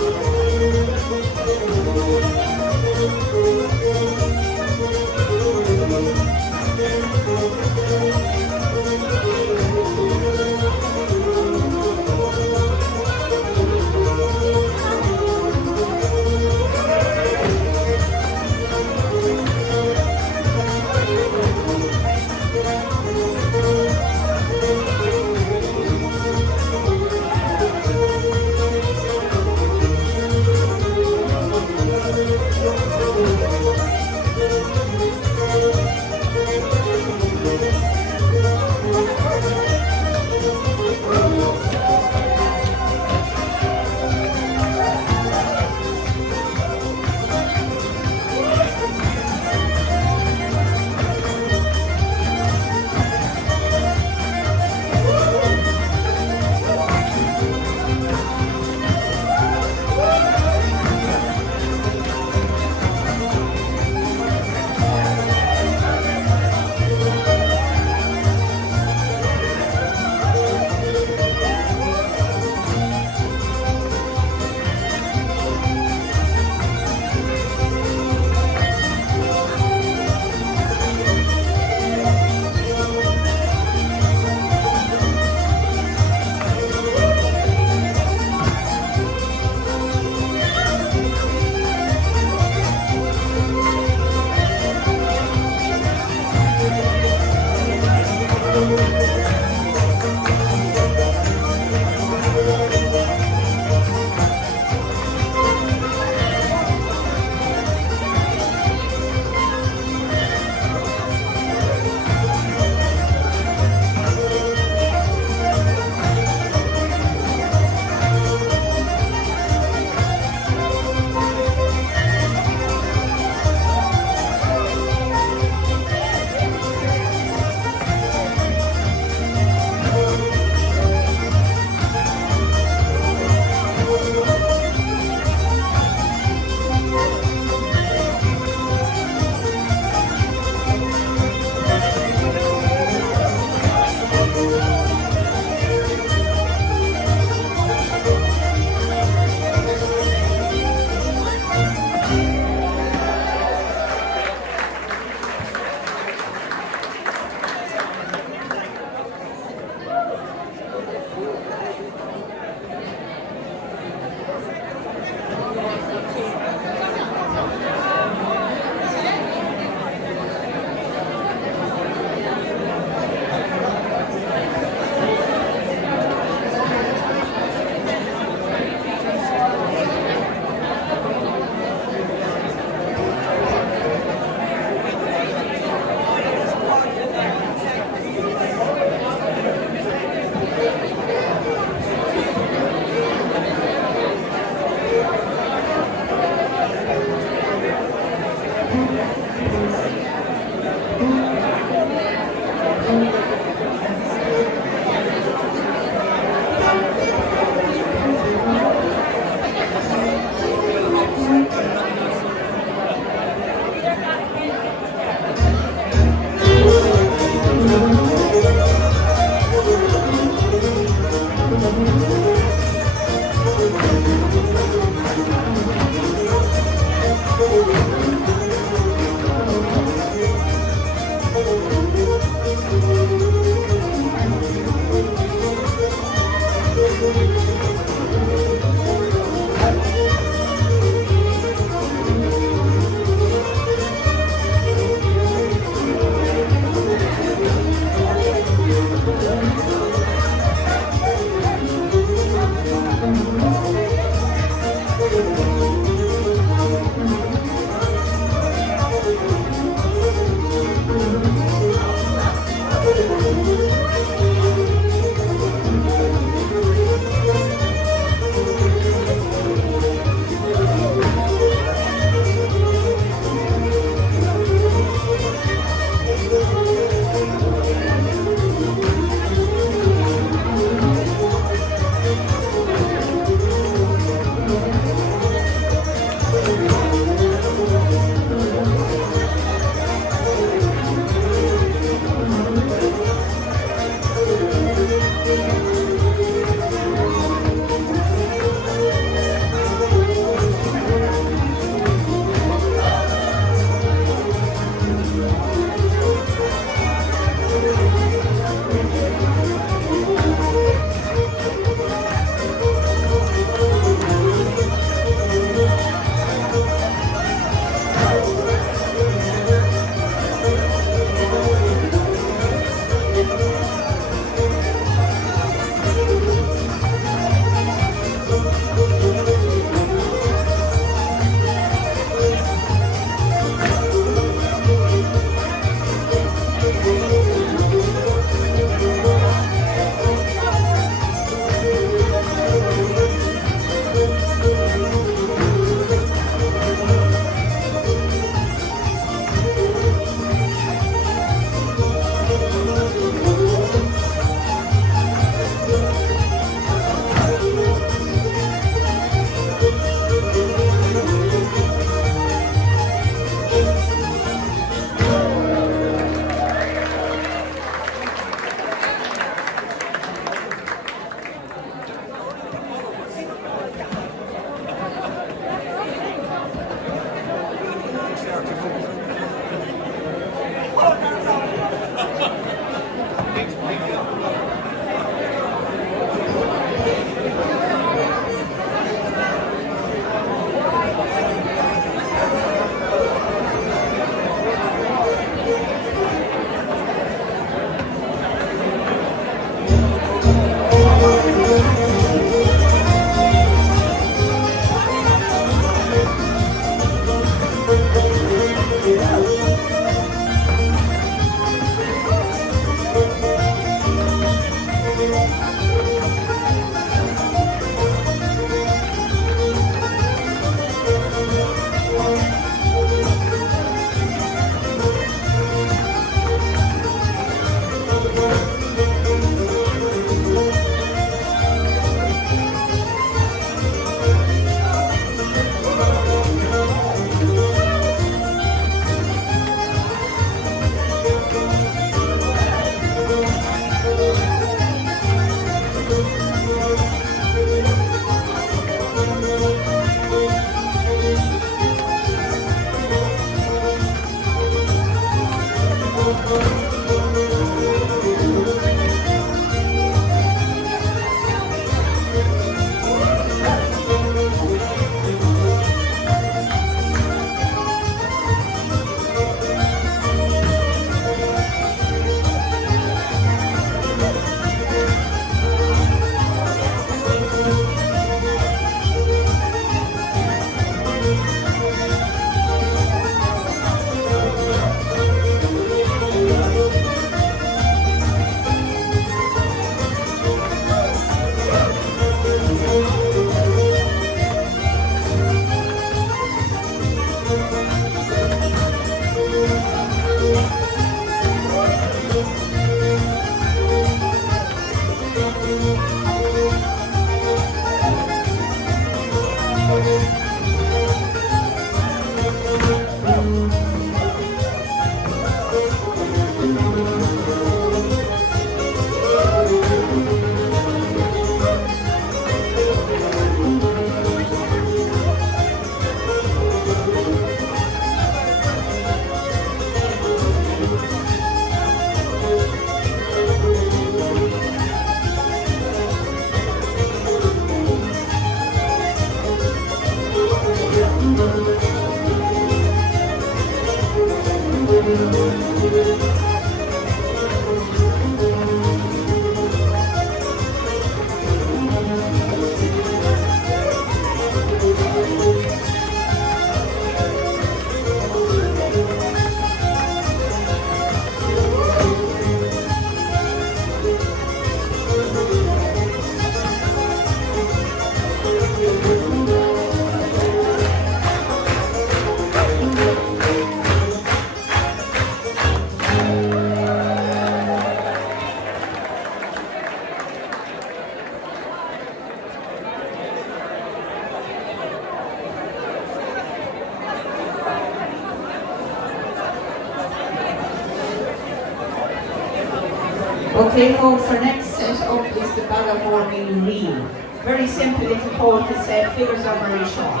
Okay folks, our next set up is the Ballyvourney Reel. Very simple little poetry set, figures are very short.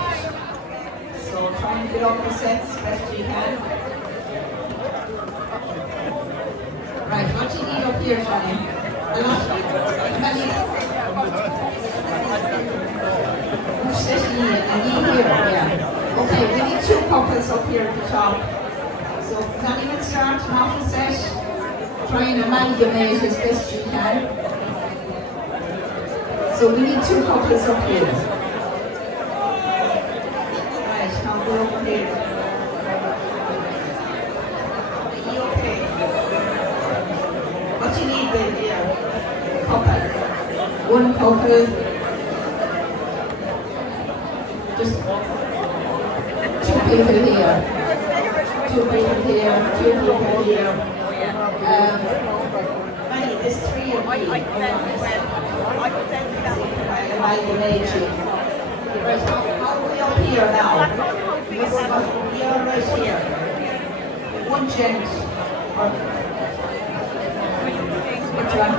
So try and fill up the sets as best you can. Right, what do you need up here, Johnny? A lot of which set you need? I need here, yeah. Okay, we need 2 couples up here at the top. So can anyone start off the set? Try and amalgamate as best you can. So we need 2 couples up here. Right, now go over here. Are you okay? What do you need then here? Couple. 1 couple. Just 2 people here. 2 people here. 2 people here. There's 3 of you. Ballyvourney Jig. Right, how are we up here now? We are right here. 1 gent. Which one?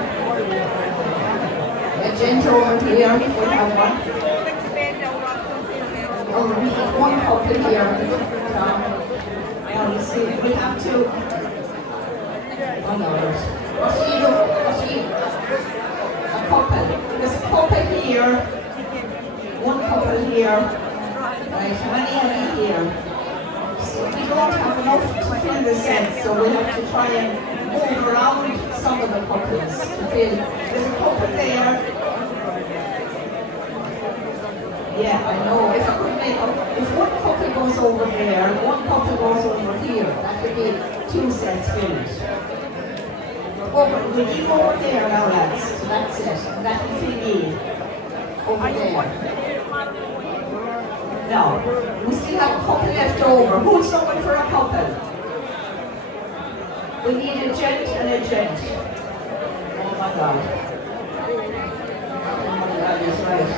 A gent over here. We have 1. Oh, we have 1 couple here. Now you see, we have 2. Oh no, what do you do? A couple. There's a couple here. 1 couple here. Right, how many are here? So we don't have enough to fill the set, so we have to try and move around some of the couples to fill. There's a couple there. Yeah, I know. If I could make up, if 1 couple goes over there, 1 couple goes over here, that would be 2 sets filled. Over, will you go over there now, lads? So that's it. That will fill me over there. No, we still have a couple left over. Who's looking for a couple? We need a gent and a gent. Oh my God. Oh my God, that's right.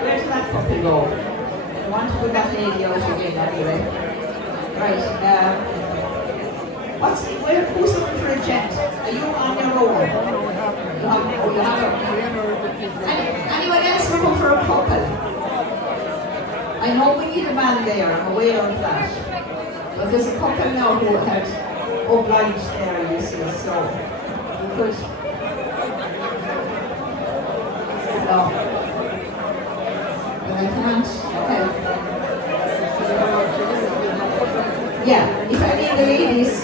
Where's that couple go? I want to put that lady out again anyway. Right, who's looking for a gent? Are you on your own? You have anyone else looking for a couple? I know we need a man there, I'm aware of that. But there's a couple now who had obliged there, you see, so we could. No. But I can't. Okay. Yeah, if any of the ladies.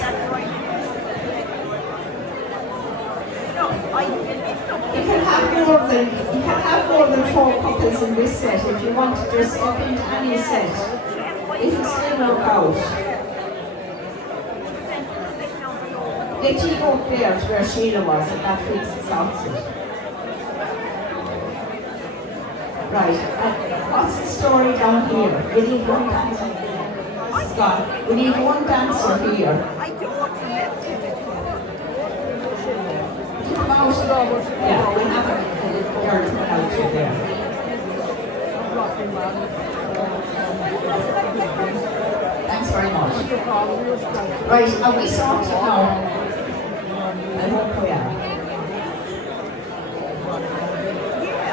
You can have more than 4 couples in this set if you want to just up into any set. It will still work out. Let you go up there to where Sheila was and that fixes outfit. Right, what's the story down here? We need 1 dancer. Scott, we need 1 dancer here. Yeah, we have a girl out there. Thanks very much. Right, are we sorted now? I hope we are.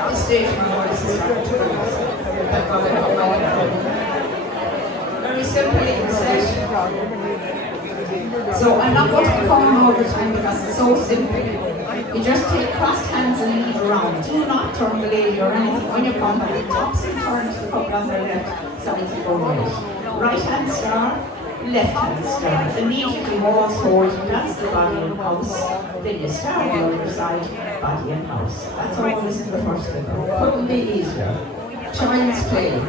This stage my voice is very simple in the session. So I'm not going to be coming all the time because it's so simple. You just take crossed hands and lead around. Do not turn the lady or anything. When you come back, the tops and turn to the couple on the left side to go right. Right hand star, left hand star. Immediately walls hold, that's the body and house. Then you start on the other side, body and house. That's always in the first figure. Couldn't be easier. Child's play.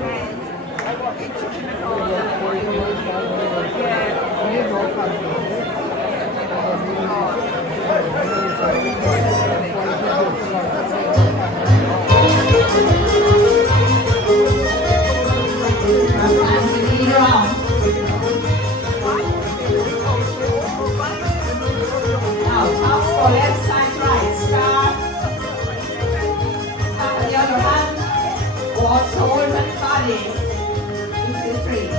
Left side, right, start. Top of the other hand. Waltz, hold and body. 2, 3.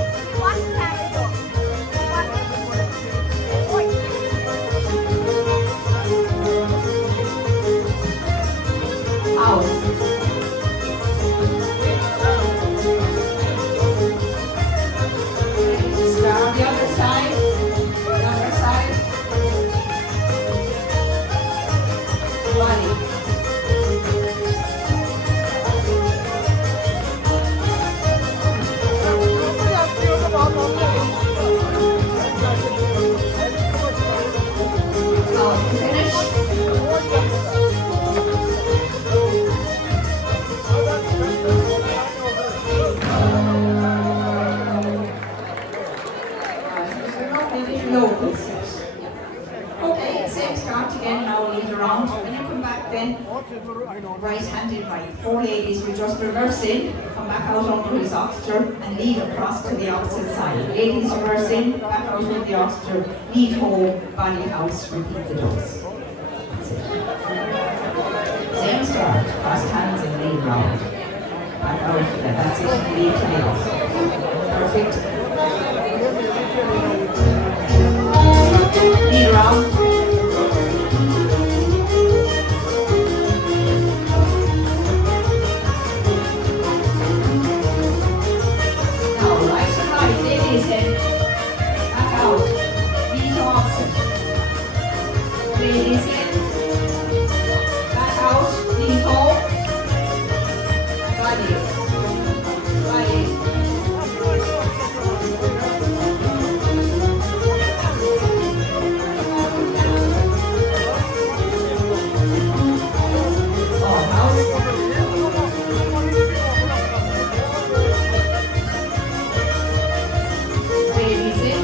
Then, right hand in right. 4 ladies will just reverse in, come back out under his oxter, and lead across to the opposite side. Ladies reverse in, back out with the oxter, lead home, body house, repeat the dose. That's it. Same start, cross hands and lead round. Back out, that's it, lead to the oxter. Perfect. Lead round. Ladies in, back out, lean home, body, body. Oh, house. Ladies in.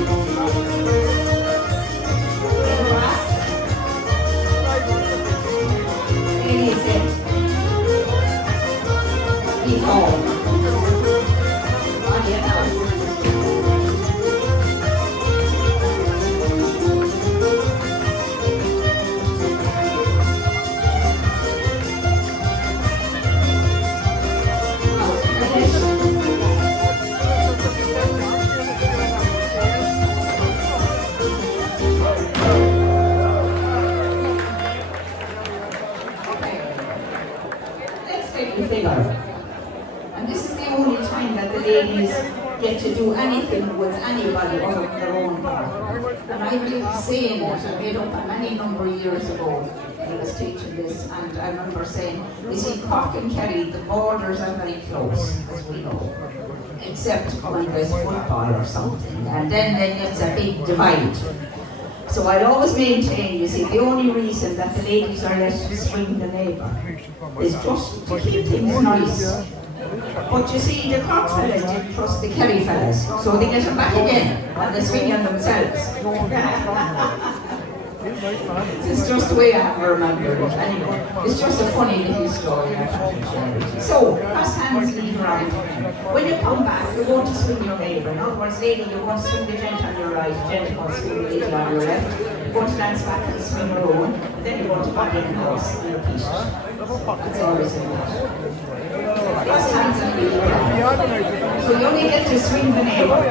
And this is the only time that the ladies get to do anything with anybody other than their own partner. And I remember saying it, I made up a many number of years ago when I was teaching this, and I remember saying, you see, Cork and Kerry, the borders are very close, as we know, except when there's football or something, and then it's a big divide. So I'd always maintain, you see, the only reason that the ladies are let to swing the neighbour is just to keep things nice. But you see, the Cork fellas didn't trust the Kerry fellas, so they get them back again, and they swing on themselves. It's just the way I have remembered it. Anyway, it's just a funny little story. So, cross hands, lead round. When you come back, you're going to swing your neighbour. In other words, lady, you're going to swing the gent on your right, gent going to swing the lady on your left. You're going to dance back and swing your own, and then you're going to back in the house and repeat it. That's always in that. Cross hands and lead round. So you only get to swing the neighbour.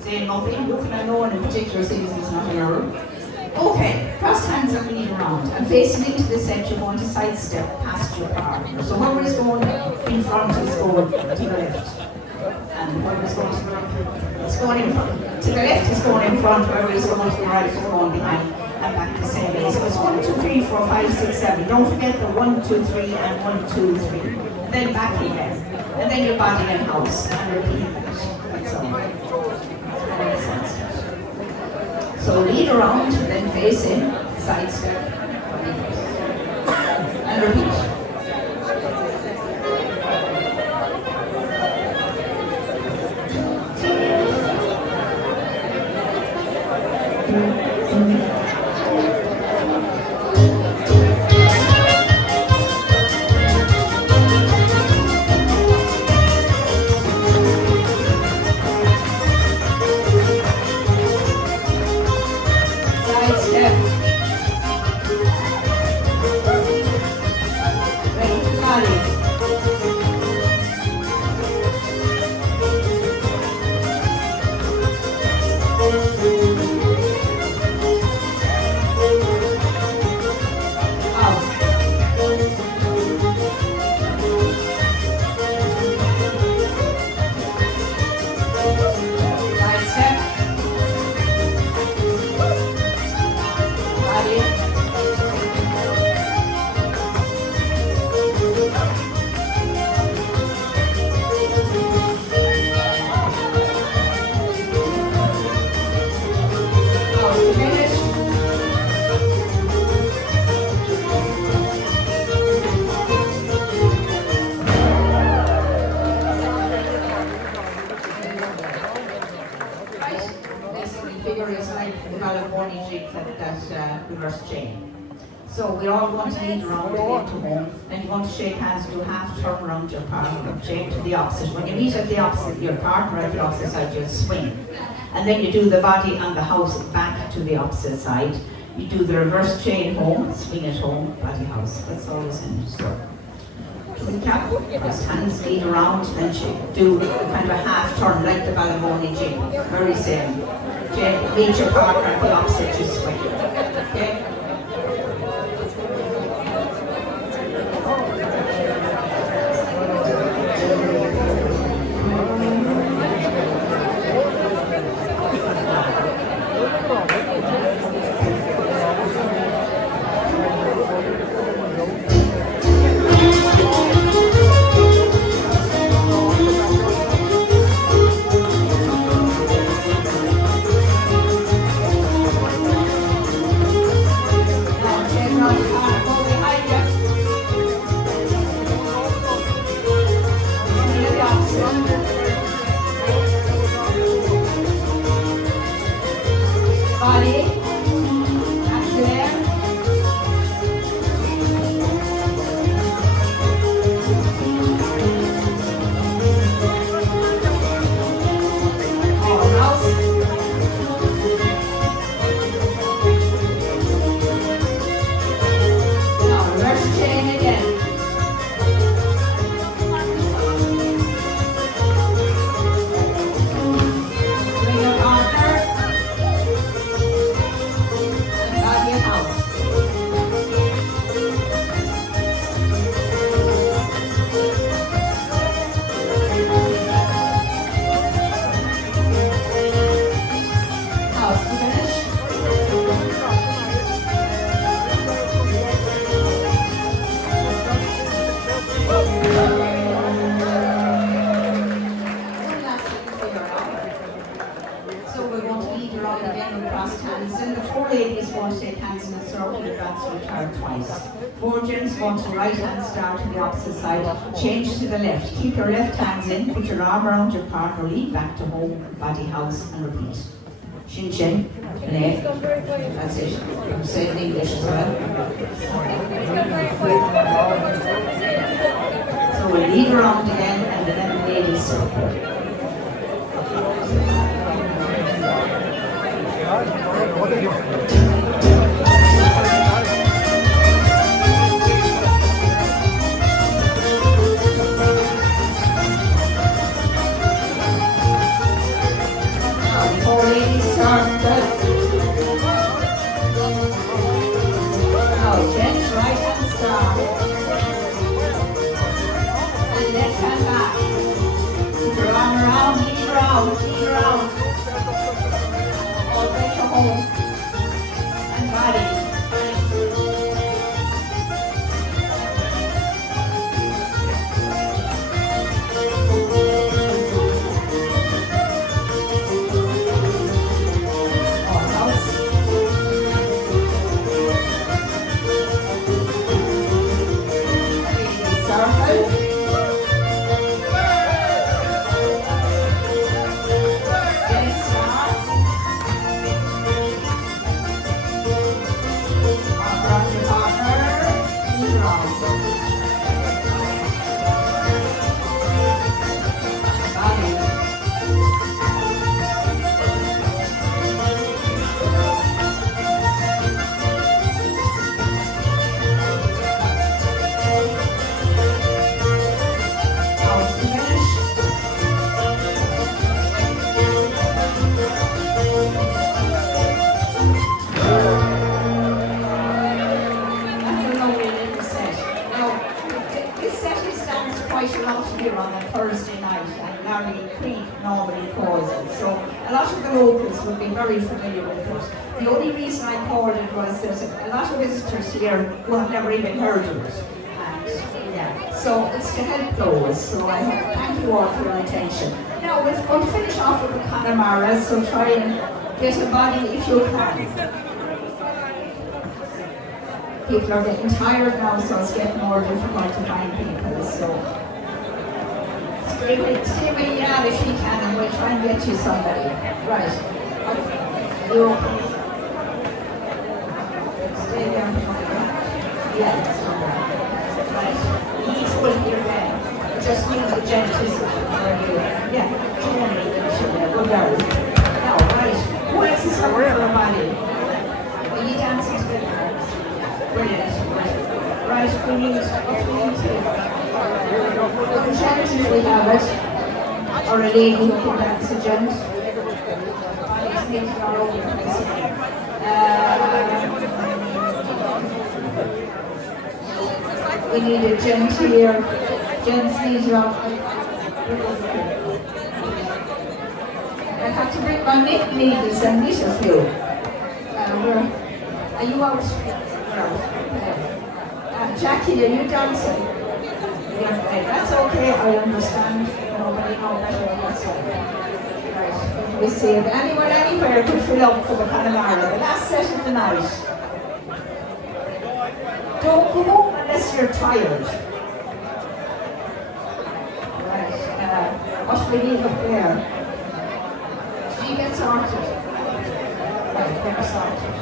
Saying nothing, looking at no one in particular sees it's not an error. Okay, cross hands and lead around. And facing into the set, you're going to sidestep past your partner. So whoever is going in front is going to the left. And whoever is going to the right, it's going in front. To the left is going in front, whoever is going to the right is going behind. And back the same way. So it's 1, 2, 3, 4, 5, 6, 7. Don't forget the 1, 2, 3 and 1, 2, 3. Then back again. And then your body and house. And repeat that. That's all. So lead around, then face in, side step, and repeat. Ballyvourney Jig that reverse chain. So we're all going to lead around again to home. Then you want to shake hands, do half turn around your partner, chain to the opposite. When you meet at the opposite, your partner at the opposite side, you'll swing. And then you do the body and the house back to the opposite side. You do the reverse chain home, swing it home, body house. That's always in the story. Recap, just hands lead around, then do kind of a half turn like the Ballyvourney Jig. Very same. Meet your partner at the opposite, you swing. Okay? Change to the left. Keep your left hands in, put your arm around your partner, lead back to home, body house, and repeat. Shin shin, left. That's it. I'm saying in English as well. So we'll lead around again, and then ladies circle. House. visitors would be very familiar with it. The only reason I called it was there's a lot of visitors here who have never even heard of it. And, yeah, so it's to help those. So I thank you all for your attention. Now we're going to finish off with the Connemara, so try and get a body if you can. People are getting tired now, so it's getting more difficult to find people. So stay with Jan if you can, and we'll try and get you somebody. Right. Are you okay? Stay there. Yeah, that's all right. Right. He's full here then. Just need the gentleman. Yeah, good girl. Now, right. Who else is looking for a body? Are you dancing together? Brilliant. Right, we need here. A gent if we have it. Or a lady who can dance a gent. Bodies need to go over the place. We need a gent here. Gents need to I have to bring my knit needles and knit a few. Are you out? Jackie, are you dancing? That's okay, I understand. Nobody knows better what's right. We see if anyone anywhere could fill up for the Connemara, the last set of the night. Don't go home unless you're tired. Right, what do we leave up there? She gets sorted. Right, they're sorted.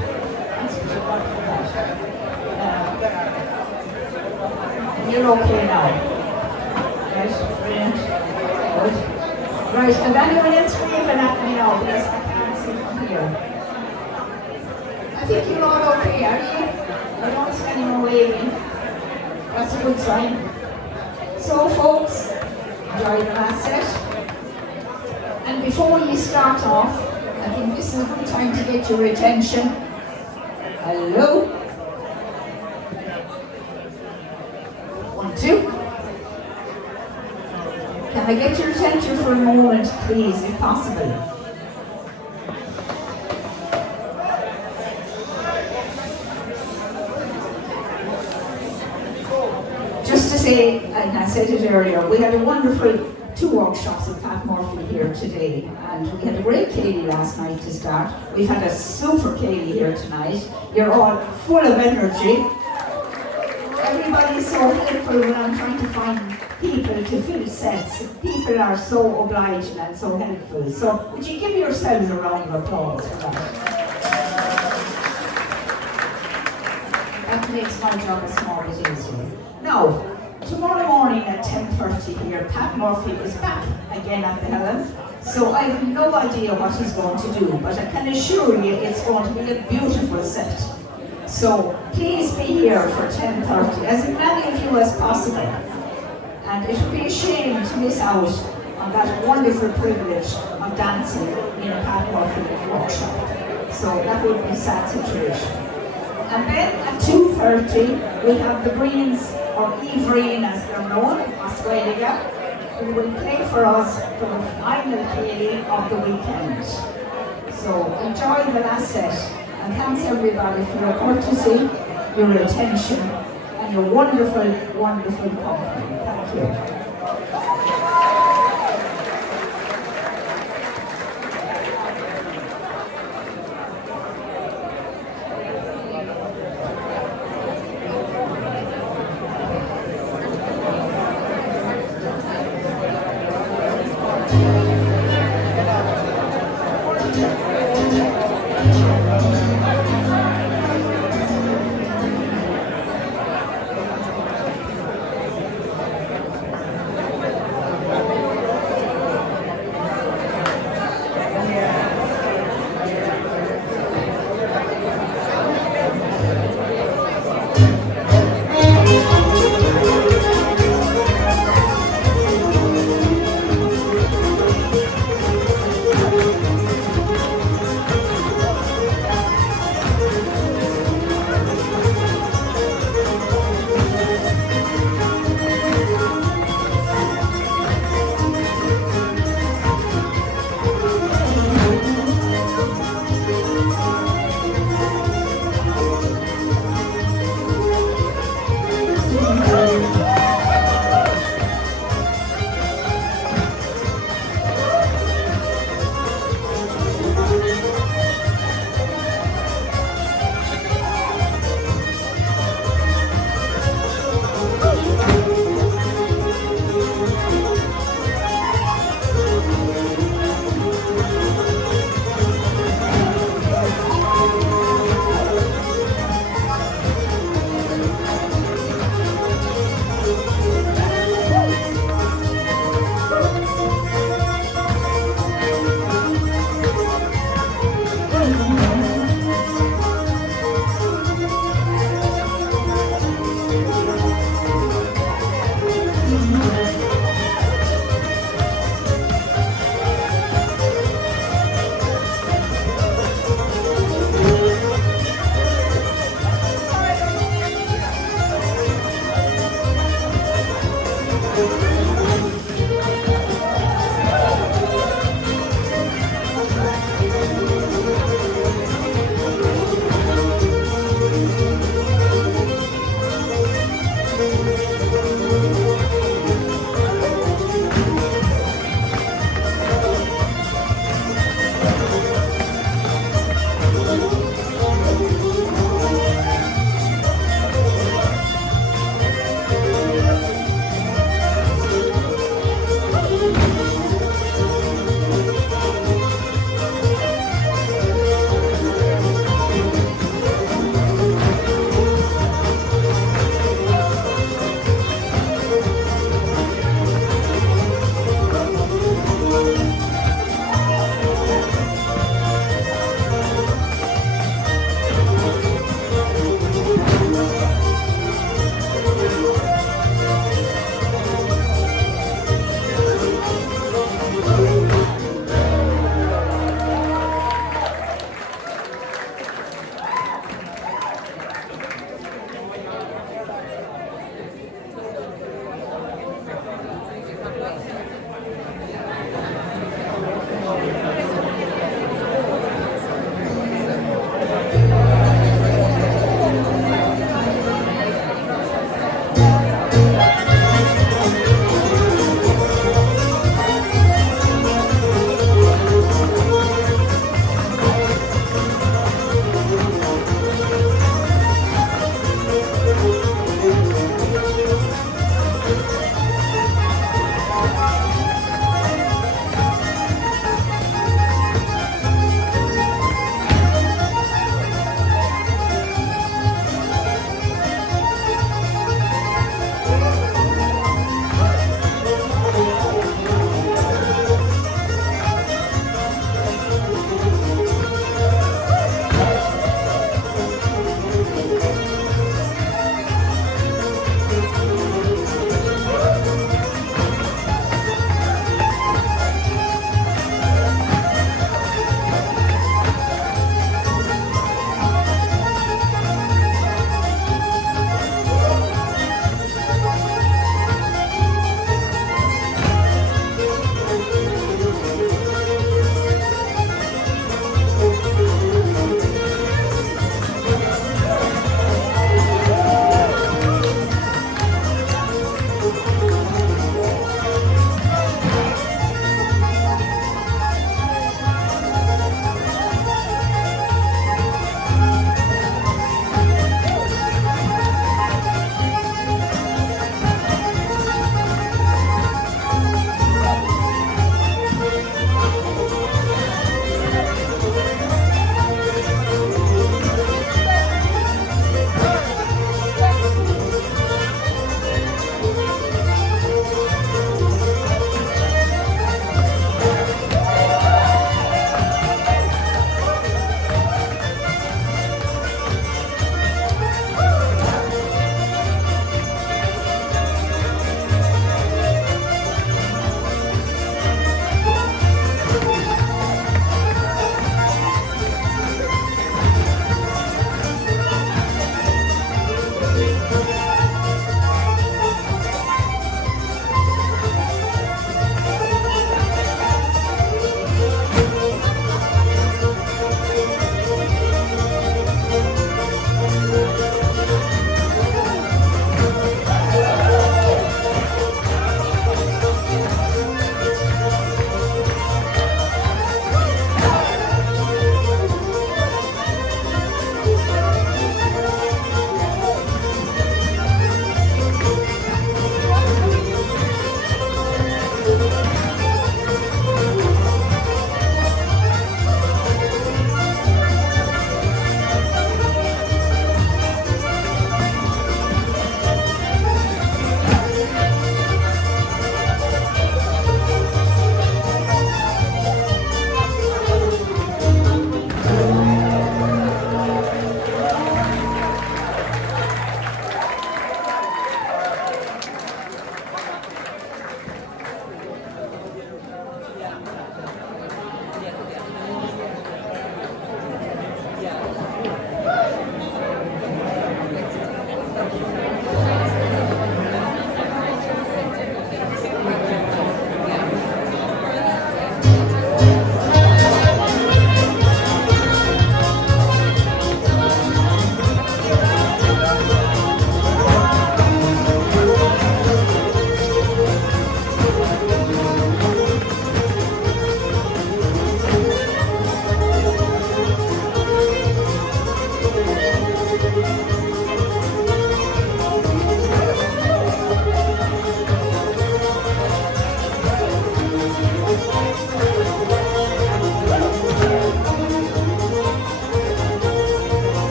That's what you want for that. You're okay now. Right, brilliant. Good. Right, and anyone else waving at me now because I can't see from here. I think you're all okay, are you? I don't see anyone waving. That's a good sign. So folks, enjoy the last set. And before you start off, I think this is a good time to get your attention. Hello? 1, 2. Can I get your attention for a moment, please, if possible? Just to say, and I said it earlier, we had a wonderful 2 workshops with Pat Murphy here today, and we had a great Ceili last night to start. We've had a super Ceili here tonight. You're all full of energy. Everybody's so helpful when I'm trying to find people to fill sets. People are so obliging and so helpful. So would you give yourselves a round of applause for that? That makes my job a small bit easier. Now, tomorrow morning at 10:30 here, Pat Murphy is back again at the helm. So I have no idea what he's going to do, but I can assure you it's going to be a beautiful set. So please be here for 10:30, as many of you as possible. And it would be a shame to miss out on that wonderful privilege of dancing in a Pat Murphy workshop. So that would be a sad situation. And then at 2:30 we have the Greens, or Evreen as they're known, Australia, who will play for us for the final Ceili of the weekend. So enjoy the last set, and thanks everybody for your courtesy, your attention, and your wonderful, wonderful company. Thank you.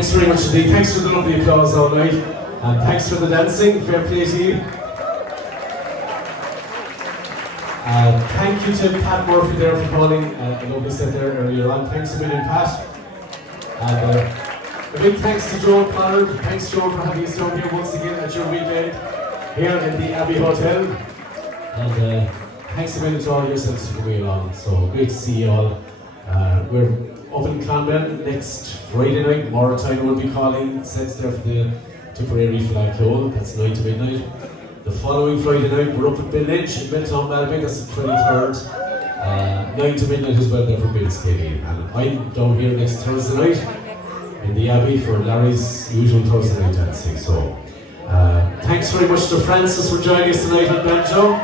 Thanks very much indeed. Thanks for the lovely applause all night. And thanks for the dancing. Fair play to you. Thank you to Pat Murphy there for calling a lovely set there earlier on. Thanks a million, Pat. And a big thanks to Joan Pollard. Thanks, Joan, for having us down here once again at your weekend here in the Abbey Hotel. And thanks a million to all yourselves for coming along. So great to see you all. We're up in Clonmel next Friday night. Maritime will be calling sets there for the Tipperary Flag Clone. That's 9 to midnight. The following Friday night, we're up at Binledge in Milton Malbay. That's the 23rd. 9 to midnight as well there for Bill's TV. And I'm down here next Thursday night in the Abbey for Larry's usual Thursday night dancing. So thanks very much to Francis for joining us tonight on banjo.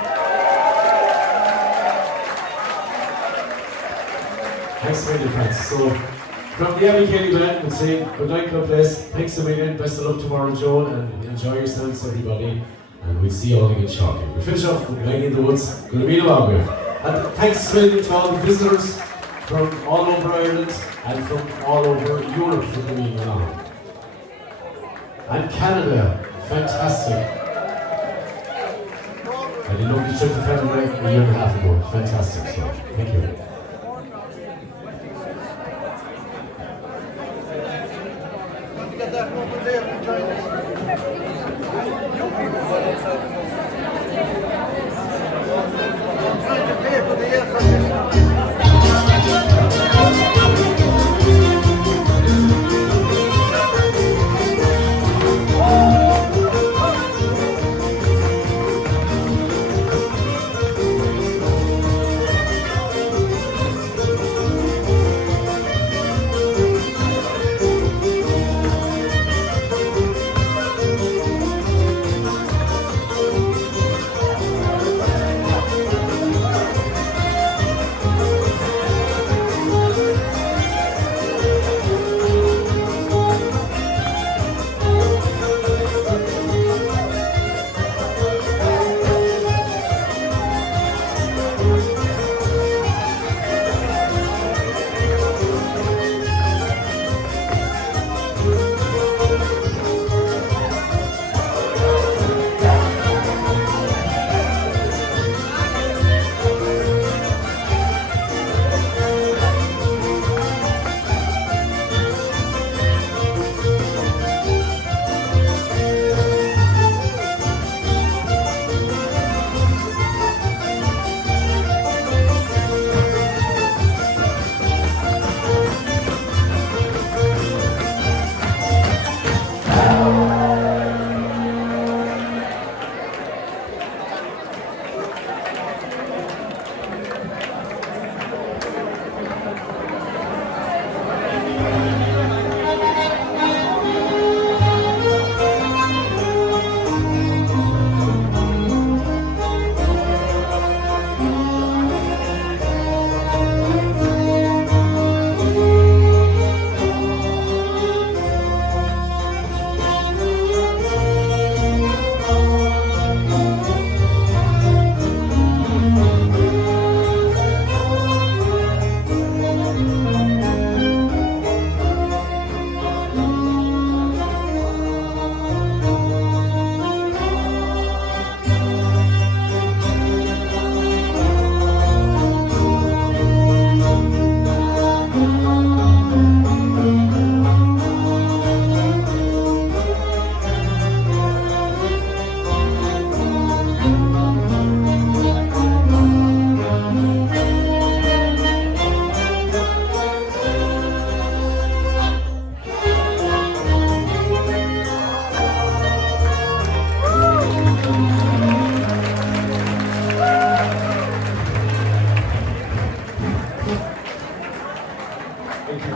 Thanks a million, Francis. So from the Abbey Ceili Band, we'll say good night, God bless. Thanks a million. Best of luck tomorrow, Joan, and enjoy yourselves, everybody. And we'll see you all again shortly. We finish off with Bang in the Woods, going to be along with. And thanks a million to all the visitors from all over Ireland and from all over Europe for coming along. And Canada, fantastic. I did a lovely trip to Canada a year and a half ago. Fantastic, so thank you. That over there to join us. I'm trying to pay for the air conditioning.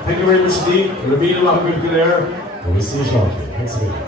Thank you very much indeed. We'll be in a lot of good air, and we'll see you shortly. Thanks a million.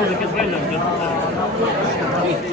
Music is brilliant.